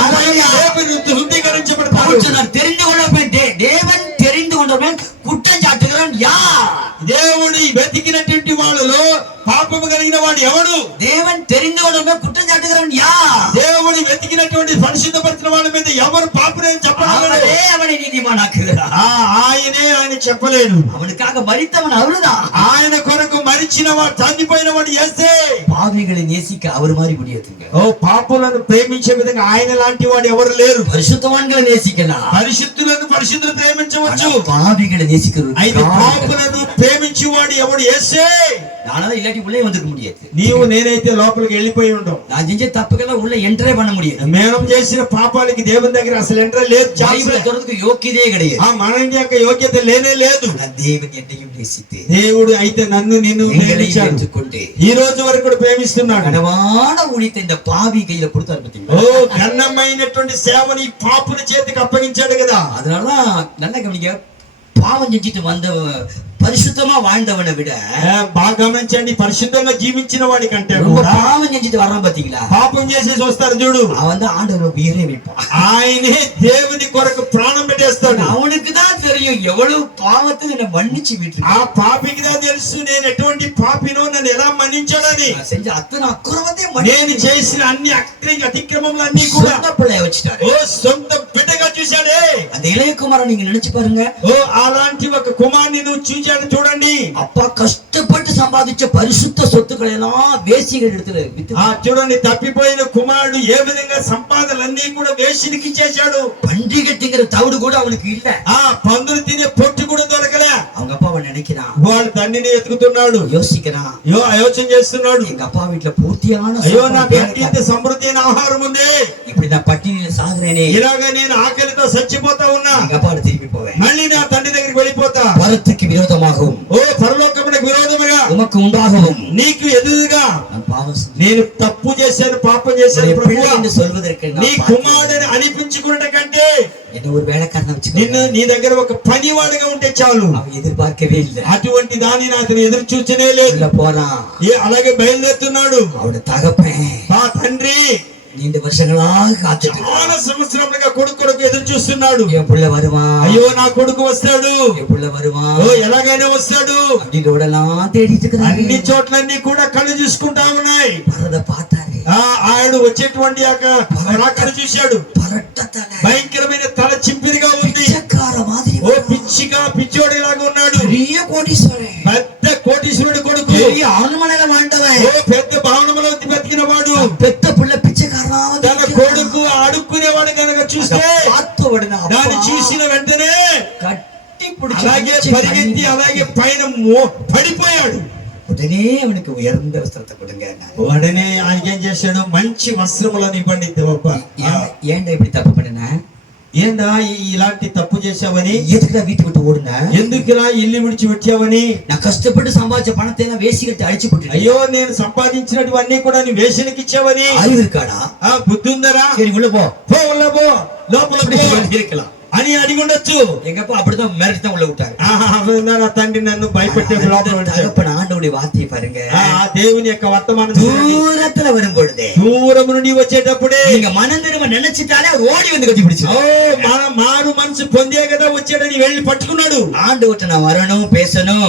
శుద్ధీకరించబడతాడు. தெரிந்து கொள்ளப்பட்ட தேவன் தெரிந்து கொண்டவன் குற்றம் சாட்டுகிற தேடுகிறவன் யார்? దేవుడి వెతికినటువంటి వాళ్ళలో పాపము కలిగిన వాడు ఎవడు? தேவன் தெரிந்தவனுமே குற்றம் சாட்டுகிறவன் யார்? దేవుడి వెతికినటువంటి పరిశుద్ధపరిచిన వాళ్ళ మీద ఎవరు పాపులని చెప్పగలరు? அவனே அவனை நீதிமானாக்குகிறார். ఆయనే ఆయన చెప్పలేడు. அவனுக்காக மரித்தவன் அவர்தான். ఆయన కొరకు మరిచిన వాడు, చనిపోయిన వాడు యేసే. பாவிகளை நேசிக்க அவர் மாதிரி முடியாதுங்க. ఓ పాపులను ప్రేమించే విధంగా ఆయన లాంటి వాడు ఎవరు లేరు. பரிசுத்தவான்களை நேசிக்கலாம், పరిశుద్ధులను ప్రేమించవచ్చు. பாவிகளை நேசிக்கிறது అయితే పాపులను ప్రేమించేవాడు ఎవడు? యేసే. நானால இல்லாட்டி உள்ளே வந்துக்க முடியாது. నీవు నేనైతే లోపలికి వెళ్ళిపోయి ఉండవు. நான் செஞ்ச தப்புக்கெல்லாம் உள்ள என்ட்ரே பண்ண முடியாது. మేనం చేసిన పాపాలకి దేవుని దగ్గర అసలు ఎంట్రీ లేదు. பைபிளை தொடர்ந்து யோக்கியதே கிடையாது. మన యొక్క యోగ్యత లేనే లేదు. தேவன் என்னையும் நேசித்து దేవుడు అయితే నన్ను నిన్ను ప్రేమించాడు. ஏற்றுக்கொண்டு ఈ రోజు వరకు కూడా ప్రేమిస్తున్నాడు. கனவான ஊழியத்தை இந்த பாவி கையில கொடுத்தாரு பாத்தீங்களா? ఓ ఘనమైనటువంటి సేవని పాపుల చేతికి అప్పగించాడు కదా. அதனாலதான் நல்ல கவனிக்க, பாவம் செஞ்சுட்டு வந்த பரிசுத்தமா வாழ்ந்தவனை விட బాగా గమనించండి, పరిశుద్ధంగా జీవించిన వాడి కంటే ரொம்ப కూడా பாவம் செஞ்சுட்டு வர்றான் பாத்தீங்களா, పాపం చేసేసి వస్తారు చూడు, அவன் தான் ஆண்டவர் உயிரை வைப்பான். ఆయనే దేవుని కొరకు ప్రాణం పెట్టేస్తాడు. அவனுக்கு தான் தெரியும் எவ்வளவு பாவத்தை என்ன மன்னிச்சு விட்டு, ఆ పాపికి దా తెలుసు నేను ఎటువంటి పాపినో, నన్ను ఎలా మన్నించాడని. செஞ்ச అతను అక్రమతే నేను చేసిన అన్ని అతిక్రమములన్నీ కూడా சொந்த பிள்ளைய வச்சுட்டாரு. ఓ సొంత బిడ్డగా చూశాడే. அந்த இளையகுமாரன் நீங்க நினைச்சு பாருங்க, ఓ అలాంటి ఒక కుమారుని నువ్వు చూశాడు చూడండి. அப்பா கஷ்டப்பட்டு சம்பாதிச்ச பரிசுத்த சொத்துக்களை எல்லாம் வேசிகள் இடத்துல வித்து, చూడండి, తప్పిపోయిన కుమారుడు ఏ విధంగా సంపాదనలన్నీ కూడా వేశ్యనికి ఇచ్చేశాడు. பண்டிகை திங்கிற தவிடு கூட அவனுக்கு இல்ல. పందులు తినే పొట్టు కూడా దొరకలే. அவங்க அப்பாவை நினைக்கிறான், వాడు తండ్రిని ఎత్తుకుతున్నాడు, யோசிக்கிறான், ఆలోచన చేస్తున్నాడు. எங்க அப்பா வீட்டுல பூர்த்தியான అయ్యో నా சாப்பாடு కంటి ఇంత సమృద్ధి అయిన ఆహారం ఉంది, இப்படி நான் பட்டினியில சாகுறேனே, ఇలాగ నేను ఆకలితో చచ్చిపోతా ఉన్నా, எங்க அப்பாவோட திரும்பி போவேன், మళ్ళీ నా తండ్రి దగ్గరికి వెళ్ళిపోతా. வரத்துக்கு விரோதமாகவும் ఓ పరలోకమునకు విరోధముగా, உமக்கு உண்டாகவும் నీకు ఎదురుగా நான் பாவம் செஞ்சேன். నేను తప్పు చేశాను, పాపం చేశాను என்னுடைய பிள்ளை ప్రభువా. என்று சொல்வதற்கு நான் నీ பார்த்தேன். కుమారుడిని అనిపించుకున్న కంటే என்ன ஒரு வேலைக்காரனை నిన్ను வச்சுக்கோங்க, నీ దగ్గర ఒక పనివాడిగా ఉంటే చాలు. அவன் எதிர்பார்க்கவே இல்லை. అటువంటి దానిని అతను ఎదురు చూచనే లేదు. உள்ள போறான், అలాగే బయలుదేరుతున్నాడు. அவனோட தகப்பன் ఆ తండ్రి நீண்ட வருஷங்களாக காத்துட்டு చాలా సంవత్సరములుగా కొడుకు కొరకు ఎదురు చూస్తున్నాడు. என் புள்ள வருவான், అయ్యో నా కొడుకు వస్తాడు, என் புள்ள வருவான் ఓ ఎలాగైనా వస్తాడు. அப்படின்னு ரோடெல்லாம் தேடிட்டு இருக்கிறாரு. అన్ని చోట్లన్నీ కూడా కళ్ళు చూసుకుంటా ఉన్నాయి. வரத பார்த்தாரு, ఆయన వచ్చేటువంటి రాకడ చూశాడు. பரட்டத்தலை భయంకరమైన తల చింపిరిగా ఉంది. பிச்சைக்கார மாதிரி ఓ పిచ్చోడిలాగా ఉన్నాడు. பெரிய கோடீஸ்வரன், పెద్ద కోటీశ్వరుడు కొడుకు, பெரிய ஆளுமனையில வாழ்ந்தவன், ఓ పెద్ద భవనంలో బతికిన వాడు. பெத்த புள்ள பிச்சைக்காரனா తన కొడుకు అడుక్కునేవాడు కనుక చూస్తే பார்த்த உடனே దాన్ని చూసిన వెంటనే கட்டி అలాగే பிடிச்சி పరిగెత్తి అలాగే పైన పడిపోయాడు. உடனே அவனுக்கு உயர்ந்த வஸ்திரத்தை கொடுங்க. వాడనే ఆయనకేం చేశాడు, మంచి వస్త్రములను ఇవ్వండి. ஏன்டா இப்படி தப்பு பண்ணன, ఏందా ఇలాంటి తప్పు చేశావని, எதுக்குடா வீட்டு விட்டு ஓடுன, ఎందుకులా ఇల్లు విడిచి వచ్చావని, நான் கஷ்டப்பட்டு சம்பாதிச்ச பணத்தை எல்லாம் வேசி கட்டி அழிச்சு போட்டு, అయ్యో నేను సంపాదించినటువన్నీ కూడా నీ వేషనికి ఇచ్చావని, அறிவு இருக்காடா, బుద్ధి ఉందరా, சரி உள்ள போ, పో ఉల్ల పో, లోపల அப்படி పో இருக்கலாம் అని అడిగి ఉండొచ్చు. எங்க அப்பா அப்படிதான் மிரட்டி தான் உள்ள விட்டாரு. నా తండ్రి నన్ను భయపెట్టే లోపల ఉంచాడు. தகப்பன் ஆண்டவருடைய வார்த்தையை பாருங்க, దేవుని యొక్క వర్తమానం చూడండి. தூரத்துல வரும் பொழுதே దూరం నుండి వచ్చేటప్పుడే நீங்க மனம் திரும்ப நினைச்சிட்டாலே அவர் ஓடி வந்து கட்டி பிடிச்சு, ఓ మారు మనసు పొందే కదా వచ్చాడని వెళ్ళి పట్టుకున్నాడు. ஆண்டவர்ட்ட நான் வரணும் பேசணும்,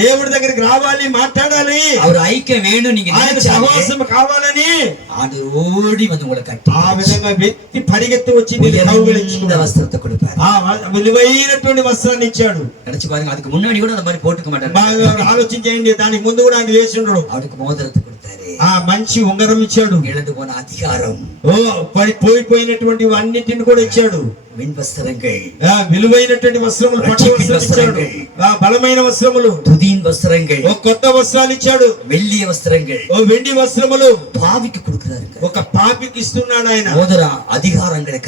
దేవుడి దగ్గరికి రావాలి, మాట్లాడాలి, அவர் ஐக்கியம் வேணும் நீங்க ఆయన நினைச்சாலே సహవాసం కావాలని ஆண்டவர் ஓடி வந்து உங்களை கட்டி ఆ విధంగా వ్యక్తి పరిగెత్తి వచ్చి నిన్ను உயர்ந்த కౌగిలించుకున్నాడు. வஸ்திரத்தை கொடுப்பாரு. విలువైనటువంటి వస్త్రాన్ని ఇచ్చాడు. நினைச்சு பாருங்க, அதுக்கு முன்னாடி கூட அந்த மாதிரி போட்டுக்க மாட்டாரு. బాగా ఆలోచించేయండి, దానికి ముందు కూడా ఆయన వేసి ఉండడు. அவனுக்கு மோதிரத்தை கொடுத்தாரு, మంచి ఉంగరం ఇచ్చాడు. இழந்து போன அதிகாரம், పోయిపోయినటువంటి అన్నిటిని కూడా ఇచ్చాడు. மின் வஸ்திரங்கள், విలువైనటువంటి వస్త్రములు, పట్టు వస్త్రాలు ఇచ్చాడు. బలమైన వస్త్రములు, துதியின் వస్త్రங்கள், కొత్త వస్త్రాలు ఇచ్చాడు. வெள்ளிய వస్త్రங்கள், వెండి వస్త్రములు பாவிக்கு கொடுக்கிறாருங்க. ఒక పాపికి ఇస్తున్నాడు ఆయన. மோதிரம் அதிகாரங்களை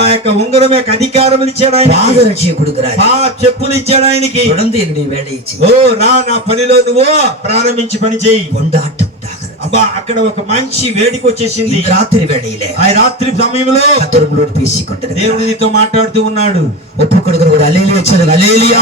ఆ యొక్క ఉంగరం యొక్క అధికారం ఇచ్చాడు ఆయన. பாதரட்சியை கொடுக்கிறாரு, చెప్పులు ఇచ్చాడు ఆయనకి. தொடர்ந்து என்னுடைய வேலையை నా పనిలో నువ్వు ప్రారంభించి పని చేయి. கொண்டாட்டம் உண்டாகிறது. అబ్బా అక్కడ ఒక మంచి వేడికి వచ్చేసింది. இந்த ராத்திரி வேளையிலே ఆ రాత్రి సమయంలో கர்த்தர் உங்களோடு பேசிக் கொண்டிருக்கிறார். దేవుడు నీతో మాట్లాడుతూ ఉన్నాడు. ஒப்பு கொடுக்கிற ஒரு அல்லேலூயா சொல்லுங்க. அல்லேலூயா.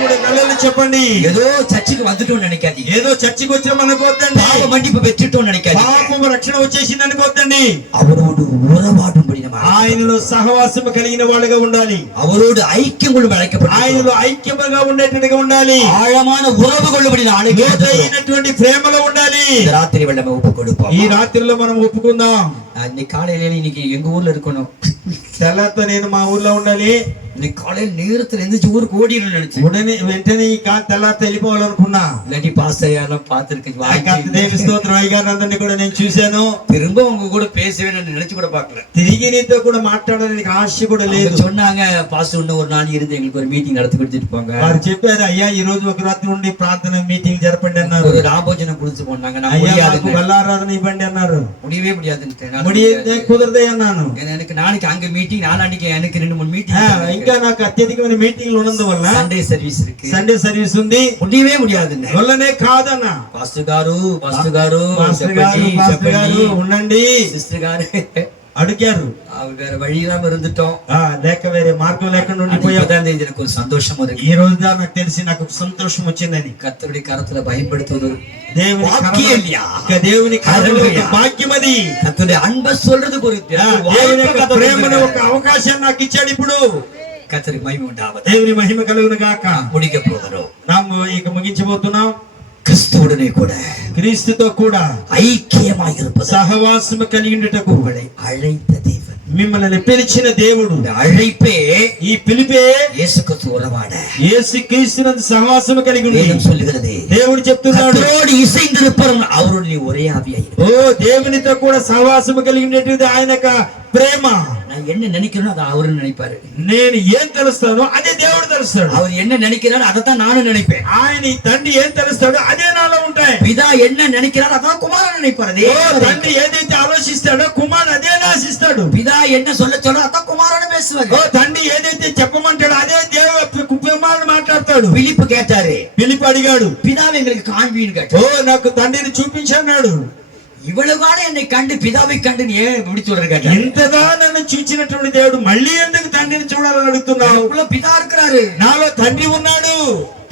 కూడా హల్లెలూయా చెప్పండి. ஏதோ சர்ச்சுக்கு வந்துட்டோம்னு நினைக்காதீங்க. ఏదో చర్చికి వచ్చాం అనుకోవద్దండి. பாவ மன்னிப்பு பெற்றுட்டோம்னு நினைக்காதீங்க. పాపం రక్షణ వచ్చేసింది అనుకోవద్దండి. அவரோடு உறவாடும்படி நம்ம ఆయనలో సహవాసం కలిగిన వాళ్ళగా ఉండాలి. அவரோடு ஐக்கியம் கொள்ளும் அழைக்கப்பட்டோம். ఆయనలో ఐక్యముగా ఉండేట్టుగా ఉండాలి. ஆழமான உறவு கொள்ளும்படி அழைக்கப்பட்டோம். లోతైనటువంటి ప్రేమలో ఉండాలి. இந்த ராத்திரி வேளை நம்ம ஒப்பு கொடுப்போம். ఈ రాత్రిలో మనం ఒప్పుకుందాం. இன்னைக்கு காலையில இன்னைக்கு எங்க ஊர்ல இருக்கணும். తెల్లతో నేను మా ఊర్లో ఉండాలి. இன்னைக்கு காலையில நேரத்துல எந்திரிச்சு ஊருக்கு ஓடிடணும்னு நினைச்சேன். వెంటనే ఈ తెల్లతో వెళ్ళిపోవాలనుకున్నా. இல்லாட்டி பாஸ் ஐயாலாம் பார்த்திருக்கேன். దేవి స్తోత్రం అయ్యగారిని కూడా నేను చూశాను. திரும்ப உங்க கூட பேசவே நான் நினைச்சு கூட பாக்கல. తిరిగి నీతో కూడా మాట్లాడడానికి ఆశ కూడా లేదు. சொன்னாங்க பாஸ் இன்னும் ஒரு நாள் இருந்து எங்களுக்கு ஒரு மீட்டிங் நடத்தி கொடுத்துட்டு போங்க. వారు చెప్పారు అయ్యా ఈ రోజు ఒక రాత్రి ఉండి ప్రార్థన మీటింగ్ జరపండి అన్నారు. ஒரு ராபோஜனம் குடிச்சு போனாங்க. நான் అయ్యా முடியாது, నాకు బల్లారాధన ఇవ్వండి అన్నారు. முடியவே முடியாதுன்னு ముడియే కుదరదే అన్నాను. எனக்கு நாளைக்கு அங்க மீட்டிங், நாளான்னைக்கு எனக்கு 2-3 மீட்டிங். ఇంకా నాకు అత్యధికమైన మీటింగ్లు ఉన్నందువల్ల సండే సర్వీస్ இருக்கு. సండే సర్వీస్ ఉంది. முடியவே முடியாதுன்னு వల్లనే కాదన్నా. పాస్టర్ గారు పాస్టర్ గారు పాస్టర్ గారు ఉండండి సిస్టర్ గారు అడిగారు. அவங்க வேற வழி இல்லாம இருந்துட்டோம். లేక వేరే మార్గం లేకుండా ఉండిపోయాం. எனக்கு ஒரு சந்தோஷம் இருக்கு. ఈ రోజు నాకు తెలిసి నాకు సంతోషం వచ్చిందని. கர்த்தருடைய கரத்துல பயன்படுத்துவது దేవుని వాక్యం இல்லையா? దేవుని కరములో ఒక భాగ్యం అది. கர்த்தருடைய அன்பை சொல்றது குறித்து దేవుని యొక్క ప్రేమను ఒక అవకాశం నాకు ఇచ్చాడు. ఇప్పుడు கர்த்தருக்கு மகிமை உண்டாவது. దేవుని మహిమ కలుగును గాక. முடிக்க போகிறோம். நாம் ఇక ముగించబోతున్నాం. கிறிஸ்துவுடனே கூட క్రీస్తుతో కూడా ஐக்கியமாய் இருப்பது, సహవాసము కలిగి ఉండుటకు உங்களை அழைத்த தேவன், మిమ్మల్ని పిలిచిన దేవుడు. இந்த அழைப்பே ఈ పిలిపే இயேசு கிறிஸ்து உறவாட యేసు క్రీస్తునందు సహవాసము కలిగి ఉంది. வேதம் சொல்லுகிறது. దేవుడు చెప్తున్నాడు கர்த்தரோடு இசைந்திருப்பவன் அவரோடு நீ ஒரே ஆவியாய் இரு. ఓ దేవునితో కూడా సహవాసము కలిగి ఉండేటిది ఆయన యొక్క ప్రేమ. நான் என்ன நினைக்கிறேனோ அதை அவரு நினைப்பாரு. నేను ఏం తెలుస్తానో అదే దేవుడు తెలుస్తాడు. அவர் என்ன நினைக்கிறாரோ அதைத்தான் நானும் நினைப்பேன். ఆయన ఈ తండ్రి ఏం తెలుస్తాడో అదే నాలో ఉంటాయి. பிதா என்ன நினைக்கிறாரோ அதான் குமாரன் நினைப்பாரு. அதே ఓ மாதிரி తండ్రి ఏదైతే ఆలోచిస్తాడో కుమారుడు అదే ఆశిస్తాడు. பிதா என்ன சொல்ல சொல்ல அதான் குமாரன் பேசுவாரு. ఓ తండ్రి ఏదైతే చెప్పమంటాడో అదే కుమారుడు మాట్లాడతాడు. பிலிப்பு கேட்டாரு. పిలిపి అడిగాడు, பிதாவை எங்களுக்கு காண்பின்னு ఓ கேட்டாரு. నాకు తండ్రిని చూపించన్నాడు. இவ்வளவு காலம் என்னை கண்டு பிதாவை கண்டு ஏன் இப்படி சொல்ற கேட்டாரு. ఇంతగా నన్ను చూచినటువంటి దేవుడు మళ్ళీ ఎందుకు తండ్రిని చూడాలని అడుగుతున్నావు? எனக்குள்ள பிதா இருக்கிறாரு. నాలో తండ్రి ఉన్నాడు.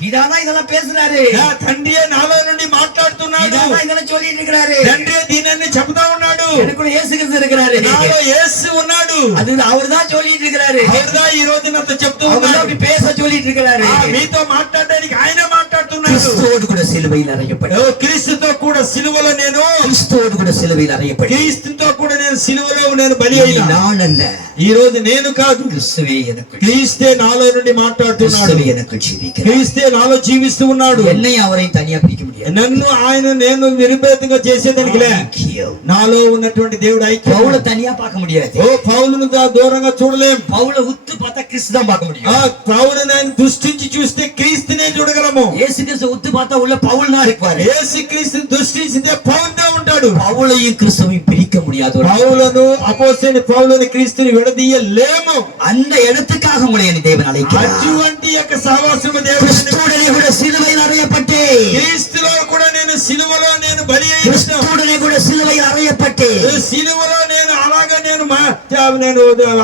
பிதாதான் இதெல்லாம் பேசுறாரு. నా తండ్రియే నాలో నుండి మాట్లాడుతున్నాడు. பிதாதான் இதெல்லாம் சொல்லிட்டு இருக்கிறாரு. తండ్రియే దీనిని చెబుతా ఉన్నాడు. எனக்குள்ள இயேசு கிறிஸ்து இருக்கிறாரு. నాలో యేసు ఉన్నాడు. அது அவர்தான் சொல்லிட்டு இருக்கிறாரு. అవునా ఈ రోజు నాతో చెప్తూ அவர்தான் ఉన్నాడు. அப்படி பேச சொல்லிட்டு இருக்கிறாரு. మీతో మాట్లాడడానికి ఆయన మాట్లాడుతున్నాడు. கிறிஸ்துவோடு கூட சிலுவையில் அறையப்பட்டு, ఓ క్రీస్తుతో కూడా సిలువలో నేను கிறிஸ்துவோடு கூட சிலுவையில் அறையப்பட்டு, క్రీస్తుతో కూడా నేను సిలువలో నేను బలి అయినా. நான் அல்ல, ఈ రోజు నేను కాదు, கிறிஸ்துவே எனக்கு, క్రీస్తే నాలో నుండి మాట్లాడుతున్నాడు. கிறிஸ்துவே எனக்கு ஜீவிக்கிறார். క్రీస్తే నాలో జీవిస్తూ ఉన్నాడు. என்னை அவரை தனியா பிரிக்க முடியாது. నన్ను ఆయన నేను నిరుపేదంగా చేసేదానికి లే. ஐக்கியம். నాలో ఉన్నటువంటి దేవుడు ఐక్యం. பவுலை தனியா பார்க்க முடியாது. ఓ పౌలును దూరంగా చూడలేం. பவுலை உத்து பார்த்தா கிறிஸ்து தான் பார்க்க முடியும். పౌలు నేను దృష్టించి చూస్తే క్రీస్తునే చూడగలము. இயேசு கிறிஸ்து உத்து பார்த்தா உள்ள பவுல் தான் இருப்பாரு. యేసు క్రీస్తుని దృష్టించితే పౌలుగా ఉంటాడు. பவுலையும் கிறிஸ்துவையும் பிரிக்க முடியாது. పౌలను అపోస్తలుని పౌలుని క్రీస్తుని విడదీయలేము. அந்த இடத்துக்காக உங்களை என் தேவன் அழைக்கிறார். అటువంటి యొక్క సహవాసము దేవుడు கிறிஸ்துவுடனே கூட சிலுவையில் அறையப்பட்டு, క్రీస్తులో కూడా నేను సిలువలో నేను బలి అయిన கிறிஸ்துவுடனே கூட சிலுவையில் அறையப்பட்டு, సిలువలో నేను అలాగా నేను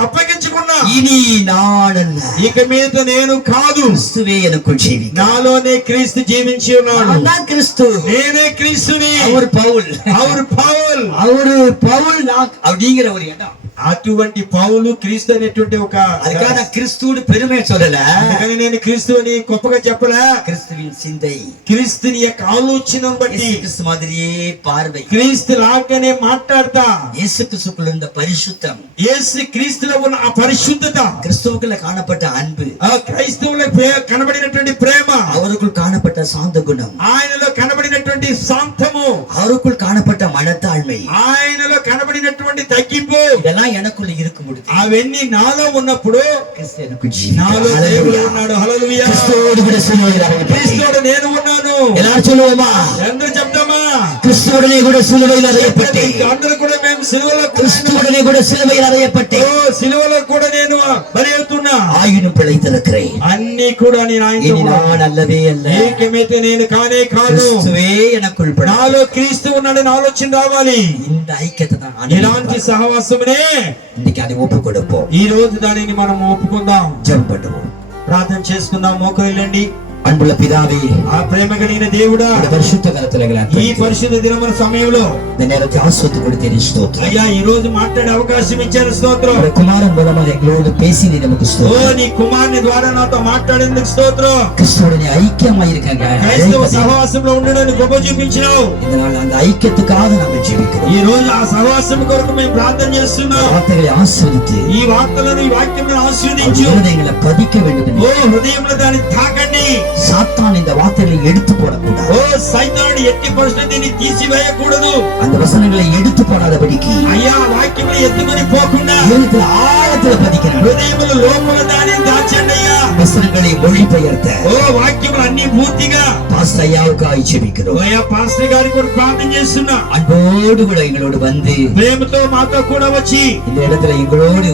అప్పగించుకున్నా. இனி நான் அல்ல, ఇక మీద నేను కాదు, கிறிஸ்துவே எனக்குள் ஜீவிக்கிறார். నాలోనే క్రీస్తు జీవించి ఉన్నాడు. நான் தான் கிறிஸ்து, నేనే క్రీస్తుని. அவர் பவுல், அவரு పౌల్. அவரு பவுல் நான் அப்படிங்கிற ஒரு இடம். అటువంటి పౌలు క్రీస్తు అనేటువంటి ఒక அதுக்காக நான் கிறிஸ்துவோட பெருமை சொல்லல. అందుకని నేను క్రీస్తు అని గొప్పగా చెప్పలే. கிறிஸ்துவின் சிந்தை, క్రీస్తుని యొక్క ఆలోచనను బట్టి இயேசு கிறிஸ்து மாதிரியே பார்வை, క్రీస్తు లాగానే మాట్లాడతా. இயேசு கிறிஸ்துக்குள்ள இருந்த பரிசுத்தம், యేసు క్రీస్తులో ఉన్న ఆ పరిశుద్ధత, கிறிஸ்துவுக்குள்ள காணப்பட்ட அன்பு, ఆ క్రైస్తవుల కనబడినటువంటి ప్రేమ, அவருக்குள் காணப்பட்ட சாந்த குணம், ఆయనలో కనబడినటువంటి శాంతము, அவருக்குள் காணப்பட்ட மனத்தாழ்மை, ఆయనలో కనబడినటువంటి తగ్గింపు, இதெல்லாம் எனக்குள்ள இருக்கும் பொழுது అవన్నీ నాలో ఉన్నప్పుడు கிறிஸ்து எனக்கு నాలో ஜீவிக்கிறார். దేవుడు ஹல்லேலூயா. ఉన్నాడు. హల్లెలూయా. கிறிஸ்துவோடு கூட சிலுவையில் அறையப்பட்டு, క్రీస్తుతో నేను ఉన్నాను. எல்லாரும் சொல்லுவோமா? అందరూ చెప్తామా? கிறிஸ்து கிறிஸ்துவுடனே கூட சிலுவையில் அறையப்பட்டேன். అందరూ కూడా మేము సిలువలో கிறிஸ்துவுடனே கூட சிலுவையில் அறையப்பட்டேன். సిలువలో కూడా నేను బలి అవుతున్నా. ஆயினும் பிழைத்திருக்கிறேன். అన్ని కూడా నేను ఆయనతో இனி நான் அல்லவே அல்ல, ఏకమైతే నేను కానే కాను, கிறிஸ்துவே எனக்குள் నాలో క్రీస్తు ఉన్నాడని ఆలోచన రావాలి. இந்த ஐக்கியத்தை தான் ఇలాంటి సహవాసమునే இன்னைக்கு அதை ஒப்பு கொடுப்போம். ఈ రోజు దానిని మనం ఒప్పుకుందాం, ஜெபம் பண்ணுவோம். ప్రార్థన చేసుకుందాం. మోకరిల్లండి. அன்புள்ள பிதாவே, ఆ ప్రేమ కలిగిన దేవుడా, இந்த பரிசுத்த கரத்துல ఈ పరిశుద్ధ దినముల సమయంలో இந்த நேரத்தை ஆஸ்வத்து கொடுத்து ஸ்தோத்திரம். అయ్యా ఈ రోజు మాట్లాడే అవకాశం ఇచ్చారు, స్తోత్రం. உம்முடைய குமாரன் மூலமாக எங்களோடு பேசி நமக்கு ఓ ஸ்தோத்திரம். నీ కుమారుని ద్వారా నాతో మాట్లాడేందుకు స్తోత్రం. கிறிஸ்துவுடனே ஐக்கியமா இருக்காங்க. క్రైస్తవ సహవాసంలో ఉండడానికి గొప్ప చూపించినావు. இதனால் அந்த ஐக்கியத்துக்காக நாங்கள் ஜெபிக்கிறோம். ఈ రోజు ఆ సహవాసం కొరకు మేము ప్రార్థన చేస్తున్నాం. வார்த்தைகளை ஆஸ்வதித்து ఈ వార్తలను ఈ వాక్యములను ఆశీర్వదించు. இருதயங்களை பதிக்க வேண்டும். ఓ హృదయంలో దాన్ని తాకండి. சாத்தான் இந்த வார்த்தைகளை எடுத்து போடக்கூடாது. ఓ సైతానుడు ఎట్టి పరిస్థితుల్లో దీన్ని తీసివేయకూడదు. அந்த வசனங்களை எடுத்து போடாதபடிக்கு అయ్యా వాక్యములు ఎత్తుకొని పోకుండా இருதயத்துல ஆழத்துல பதிக்கிறாங்க. హృదయముల లోపల దాన్ని దాచండి అయ్యా. வசனங்களை மொழிபெயர்த்த ఓ వాక్యములు అన్ని పూర్తిగా பாஸ்டர் ஐயாவுக்காக ஜெபிக்கிறோம். అయ్యా పాస్టర్ గారి కొరకు ప్రార్థన చేస్తున్నా. அன்போடு கூட எங்களோடு வந்து ప్రేమతో మాతో కూడా వచ్చి இந்த இடத்துல எங்களோடு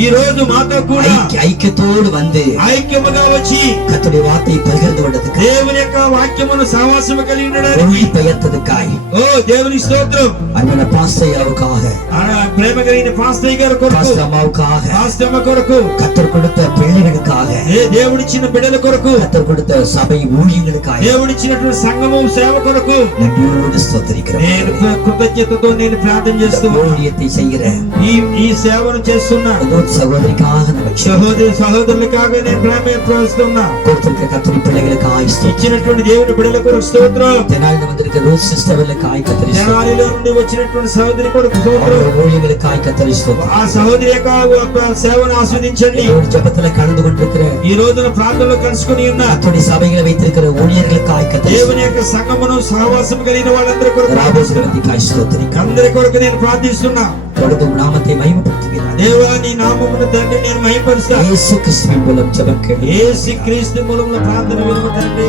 ఈ రోజు మాతో కూడా ஐக்கியத்தோடு வந்து ఐక్యముగా వచ్చి கர்த்தருடைய வார்த்தையை பகிர்ந்து கொண்டதுக்கு, దేవుని యొక్క వాక్యమును సహవాసము కలిగి ఉండడానికి மொழிபெயர்த்ததுக்காய் ఓ దేవుని స్తోత్రం. அன்புள்ள பாஸ்டர் ஐயாவுக்காக, ఆ ప్రేమ కలిగిన పాస్టర్ గారి కొరకు, பாஸ்டர் அம்மாவுக்காக, పాస్టర్ అమ్మ కొరకు, கர்த்தர் கொடுத்த பிள்ளைகளுக்காக, దేవుడిచ్చిన బిడ్డల కొరకు, கர்த்தர் கொடுத்த சபை ஊழியங்களுக்காக దేవుడిచ్చినటువంటి సంఘము సేవ కొరకు நன்றியோடு ஸ்தோத்திரிக்கிறோம். నేను కృతజ్ఞతతో నేను ప్రార్థన చేస్తూ ஊழியத்தை செய்கிற ఈ సేవను చేస్తున్నా. சகோதரிக்காக நமக்கு సహోదరులకాగ నేను ప్రేమిస్తున్నా. கொடுத்திருக்கிற கர்த்தருடைய பிள்ளைகளுக்காக ஸ்தோத்திரம். ఇచ్చినటువంటి దేవుని బిడ్డల కొరకు స్తోత్రం. தெனாலில வந்திருக்கிற ரூத் சிஸ்டர்களுக்காக கர்த்தரை ஸ்தோத்திரம். జనాలిలో నుండి వచ్చినటువంటి సహోదరి కొరకు స్తోత్రం. அவருடைய ஊழியங்களுக்காக கர்த்தரை ஸ்தோத்திரம். ఆ సహోదరి యొక్క సేవను ఆస్వాదించండి. என்னோட ஜெபத்துல கலந்து கொண்டிருக்கிற ఈ రోజున ప్రార్థనలో కలుసుకుని ఉన్న கர்த்தருடைய சபைகளை வைத்திருக்கிற ஊழியர்களுக்காக கர்த்தரை దేవుని యొక్క సంఘమును సహవాసం కలిగిన వాళ్ళందరి కొరకు ராபோஸ்வரத்திற்காக ஸ்தோத்திரிக்கிறோம். అందరి కొరకు నేను ప్రార్థిస్తున్నా. தொடர்ந்து உம் நாமத்தை மகிமைப்படுத்துகிறார். దేవా నీ నామమును తండ్రి నేను మహిమపరుస్తా. இயேசு கிறிஸ்துவின் மூலம் ஜெபம் கேளு. యేసు క్రీస్తు మూలమున ప్రార్థన వినుము తండ్రి.